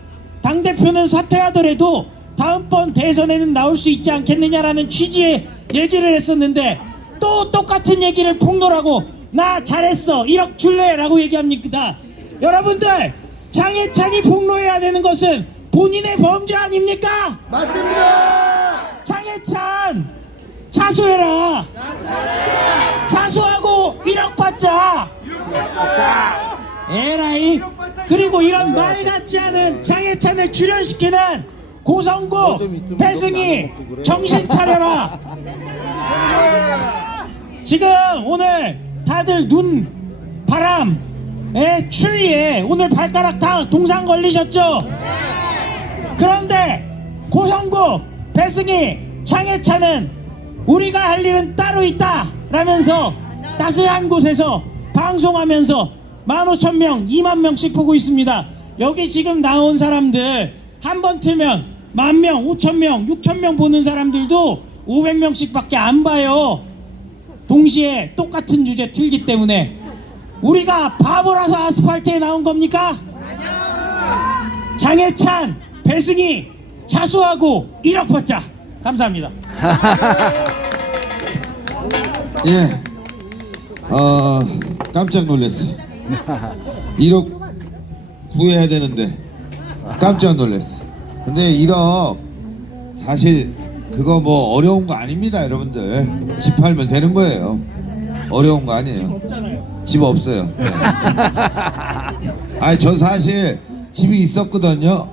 당대표는 사퇴하더라도 다음번 대선에는 나올 수 있지 않겠느냐라는 취지의 얘기를 했었는데 또 똑같은 얘기를 폭로하고 나 잘했어 1억 줄래 라고 얘기합니다. 여러분들, 장해찬이 폭로해야 되는 것은 본인의 범죄 아닙니까? 맞습니다. 장해찬 자수해라. 자수하고 1억 받자. 에라이. 그리고 이런 말 같지 않은 장해찬을 출연시키는 고성구 배승희 정신 차려라. 지금 오늘 다들 눈, 바람, 추위에 오늘 발가락 다 동상 걸리셨죠? 그런데 고성구 배승희 장해찬은 우리가 할 일은 따로 있다 라면서 따스한 곳에서 방송하면서 15,000명 20,000명씩 보고 있습니다. 여기 지금 나온 사람들 한 번 틀면 10,000명 5,000명 6,000명 보는 사람들도 500명씩 밖에 안 봐요. 동시에 똑같은 주제 틀기 때문에. 우리가 바보라서 아스팔트에 나온 겁니까? 장해찬 배승희 자수하고 1억 받자. 감사합니다. 예, 깜짝 놀랐어. 1억 구해야 되는데 깜짝 놀랐어. 근데 1억 사실 그거 뭐 어려운 거 아닙니다, 여러분들. 집 팔면 되는 거예요. 어려운 거 아니에요. 집 없어요. 네. 아니 저 사실 집이 있었거든요.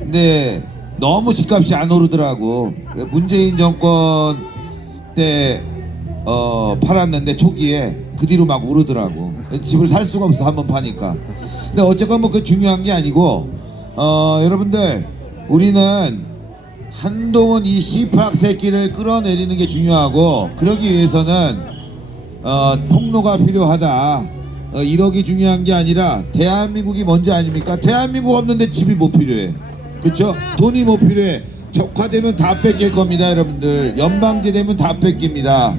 근데 너무 집값이 안 오르더라고. 문재인 정권 때 팔았는데 초기에 그 뒤로 막 오르더라고. 집을 살 수가 없어 한번 파니까. 근데 어쨌건 뭐 그 중요한 게 아니고 여러분들, 우리는 한동훈 이 씨팍 새끼를 끌어내리는 게 중요하고, 그러기 위해서는 폭로가 필요하다. 1억이 중요한 게 아니라 대한민국이 먼저 아닙니까? 대한민국 없는데 집이 뭐 필요해? 그쵸? 돈이 뭐 필요해? 적화되면 다 뺏길 겁니다, 여러분들. 연방제 되면 다 뺏깁니다.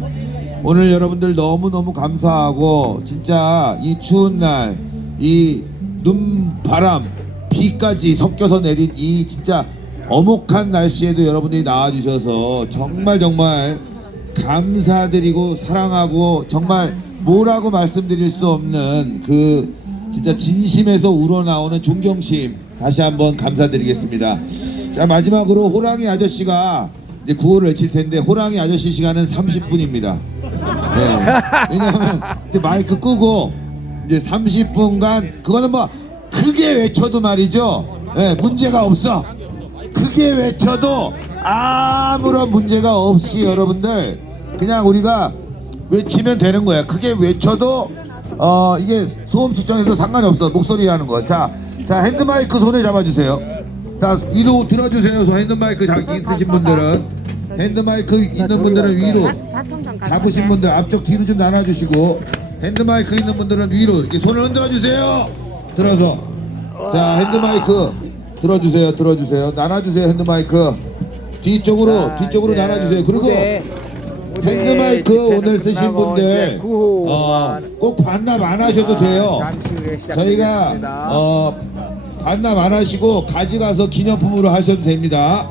오늘 여러분들 너무너무 감사하고, 진짜 이 추운 날, 이 눈, 바람, 비까지 섞여서 내린 이 진짜 어목한 날씨에도 여러분들이 나와주셔서 정말 감사드리고 사랑하고, 정말 뭐라고 말씀드릴 수 없는 그 진짜 진심에서 우러나오는 존경심 다시 한번 감사드리겠습니다. 자, 마지막으로 호랑이 아저씨가 이제 구호를 외칠 텐데, 호랑이 아저씨 시간은 30분입니다. 네. 왜냐하면 이제 마이크 끄고 이제 30분간 그거는 뭐 크게 외쳐도 말이죠. 네, 문제가 없어. 크게 외쳐도 아무런 문제가 없이 여러분들 그냥 우리가 외치면 되는 거야. 크게 외쳐도 이게 소음 측정에서 상관이 없어. 목소리 하는 거. 자, 핸드마이크 손에 잡아주세요. 자, 위로 들어주세요. 핸드마이크 있으신 분들은, 핸드마이크 있는 분들은 위로 잡으신 분들 앞쪽 뒤로 좀 나눠주시고, 핸드마이크 있는 분들은 위로 이렇게 손을 흔들어주세요. 들어서. 자, 핸드마이크 들어주세요. 나눠주세요. 핸드마이크 뒤쪽으로 나눠주세요. 그리고 핸드마이크 오늘 쓰신 분들 꼭 반납 안 하셔도 돼요. 저희가 반납 안 하시고 가져가서 기념품으로 하셔도 됩니다.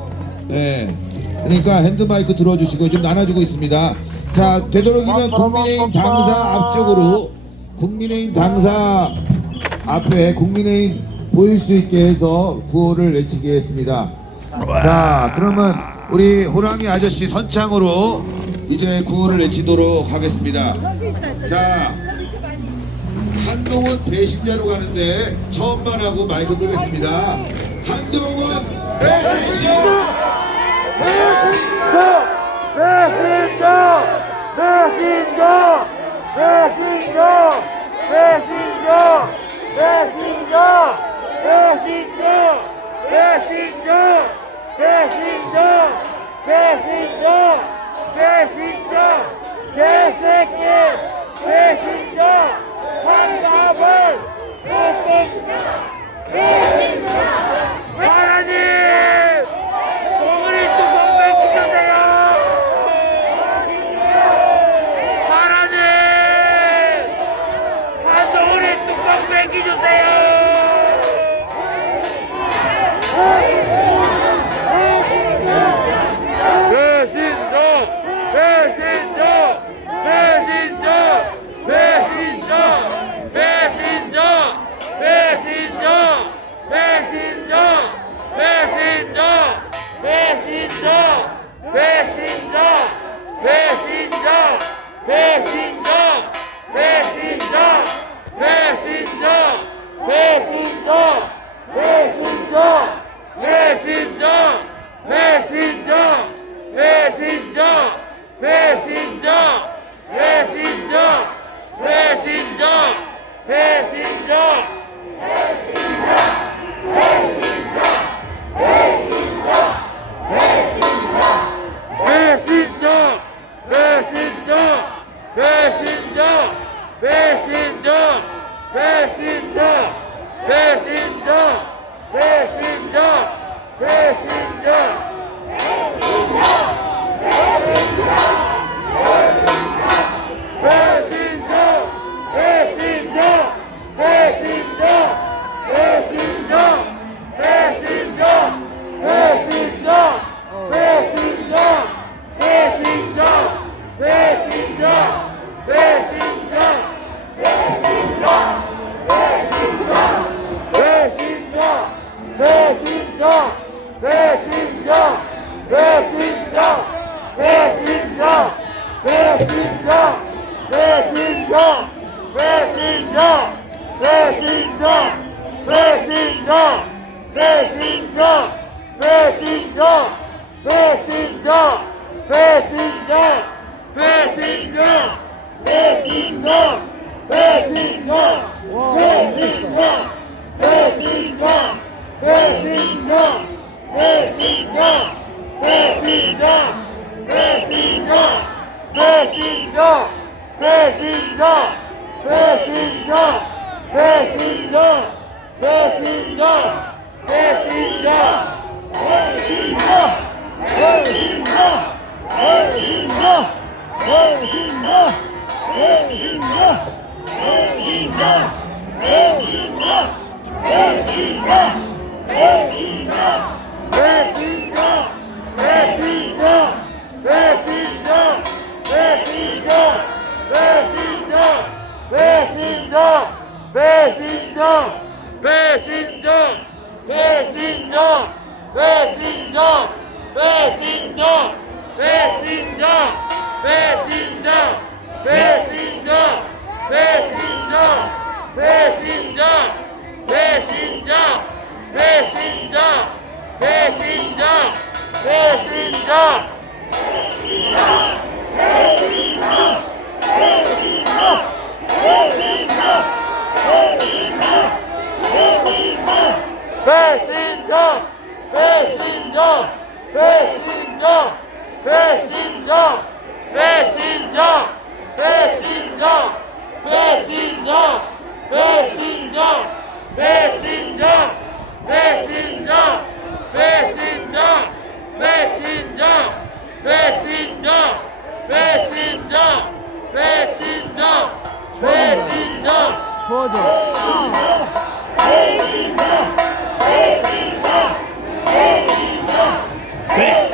예. 그러니까 핸드마이크 들어주시고 좀 나눠주고 있습니다. 자, 되도록이면 국민의힘 당사 앞쪽으로, 국민의힘 당사 앞에 국민의힘 보일 수 있게 해서 구호를 외치겠습니다. 자, 그러면 우리 호랑이 아저씨 선창으로 이제 구호를 외치도록 하겠습니다. 자, 한동훈 배신자로 가는데 처음만 하고 마이크 끄겠습니다. 한동훈 배신자! 네.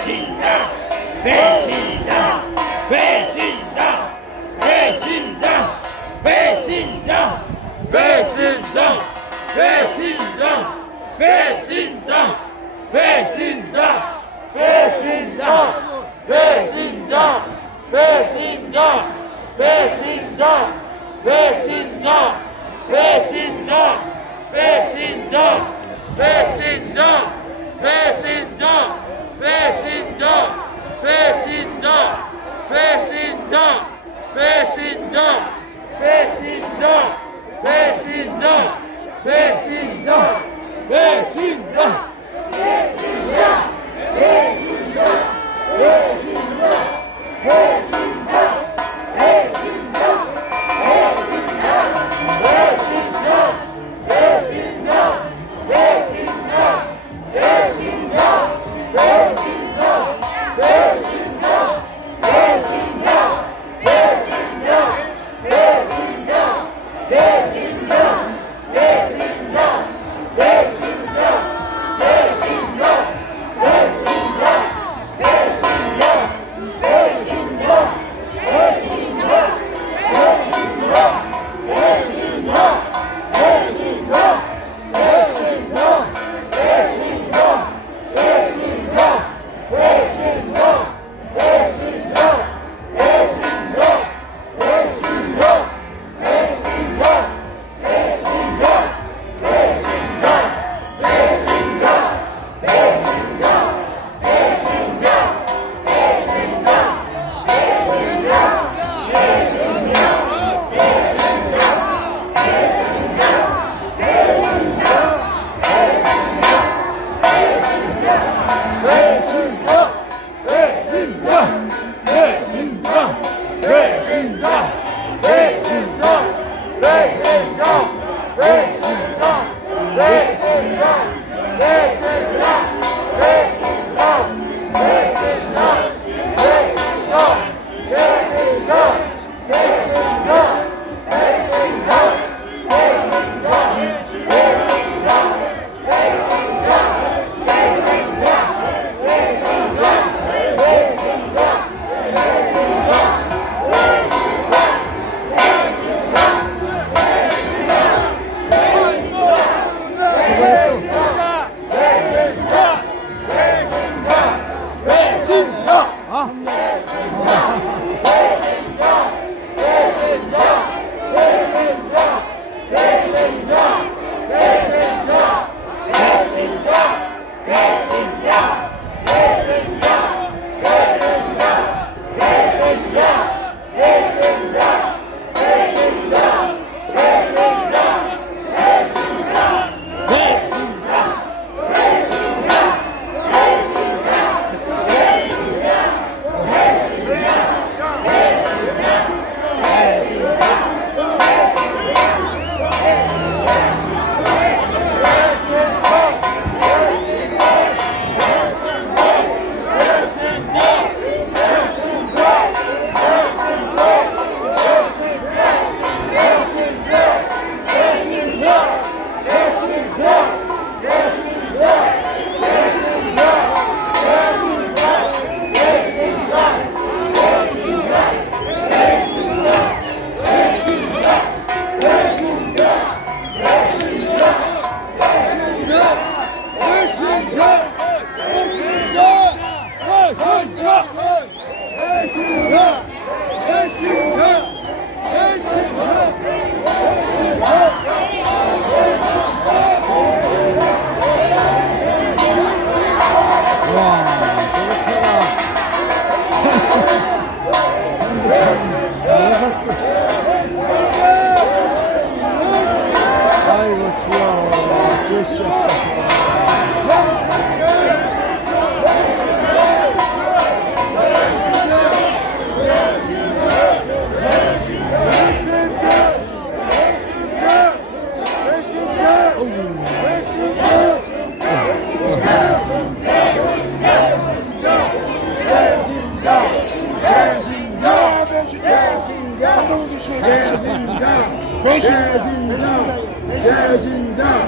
배신자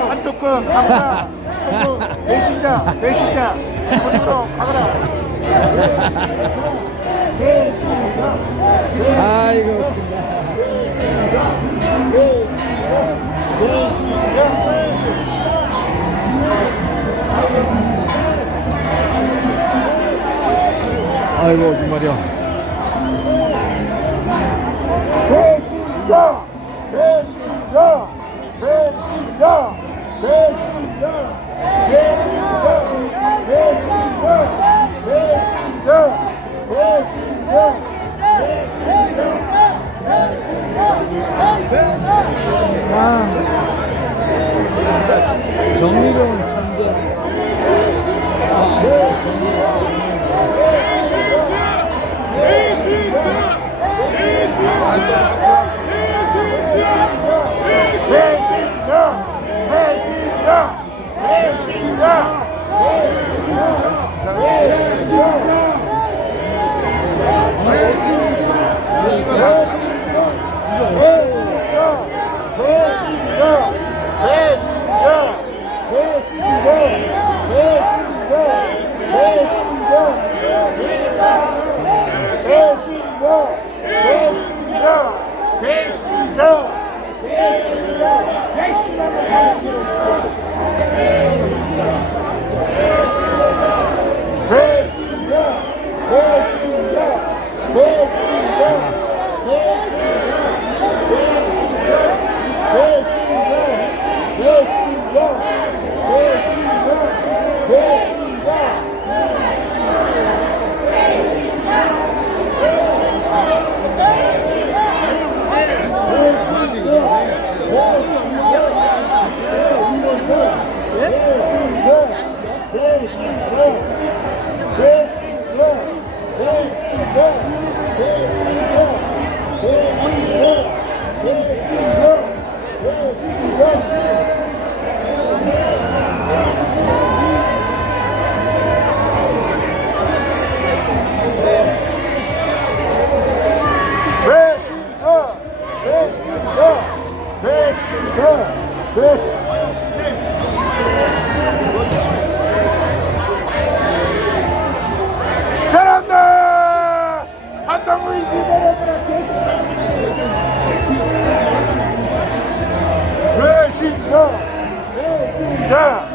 판토권 배신자 배신자 어디로 가거라. 아이고 어디 말이야. 배신자, 배신자, 배신자, 배신자, 배신자, 배신자, 배신자, 정의로운 천재. 잘한다! 한동훈이 기다렸더라 배신자! 배신자!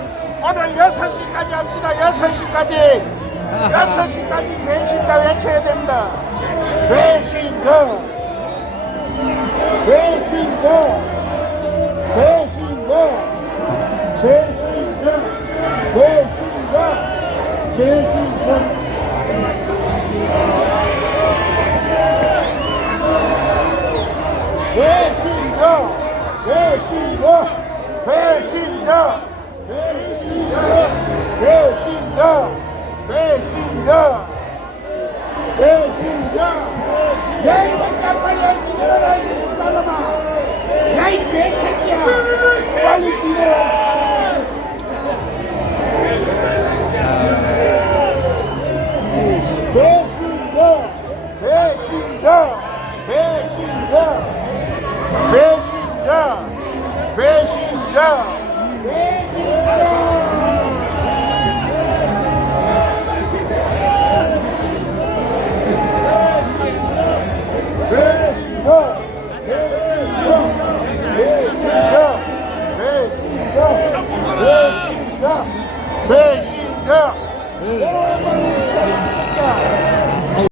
오늘 6시까지 합시다. 6시까지 6시까지 배신자 외쳐야 됩니다. 배신자! 배신자! 배신자! 배신자! 배신자! 배신자! 배신자! 배신자! 배신자! 배신자! 배신자! 배신자! 배신자! 야, 이 새끼야, 빨리 뛰어라, 이 씨발놈아! 야, 이 개새끼야! 빨리 뛰어라! 배신자! 배신자!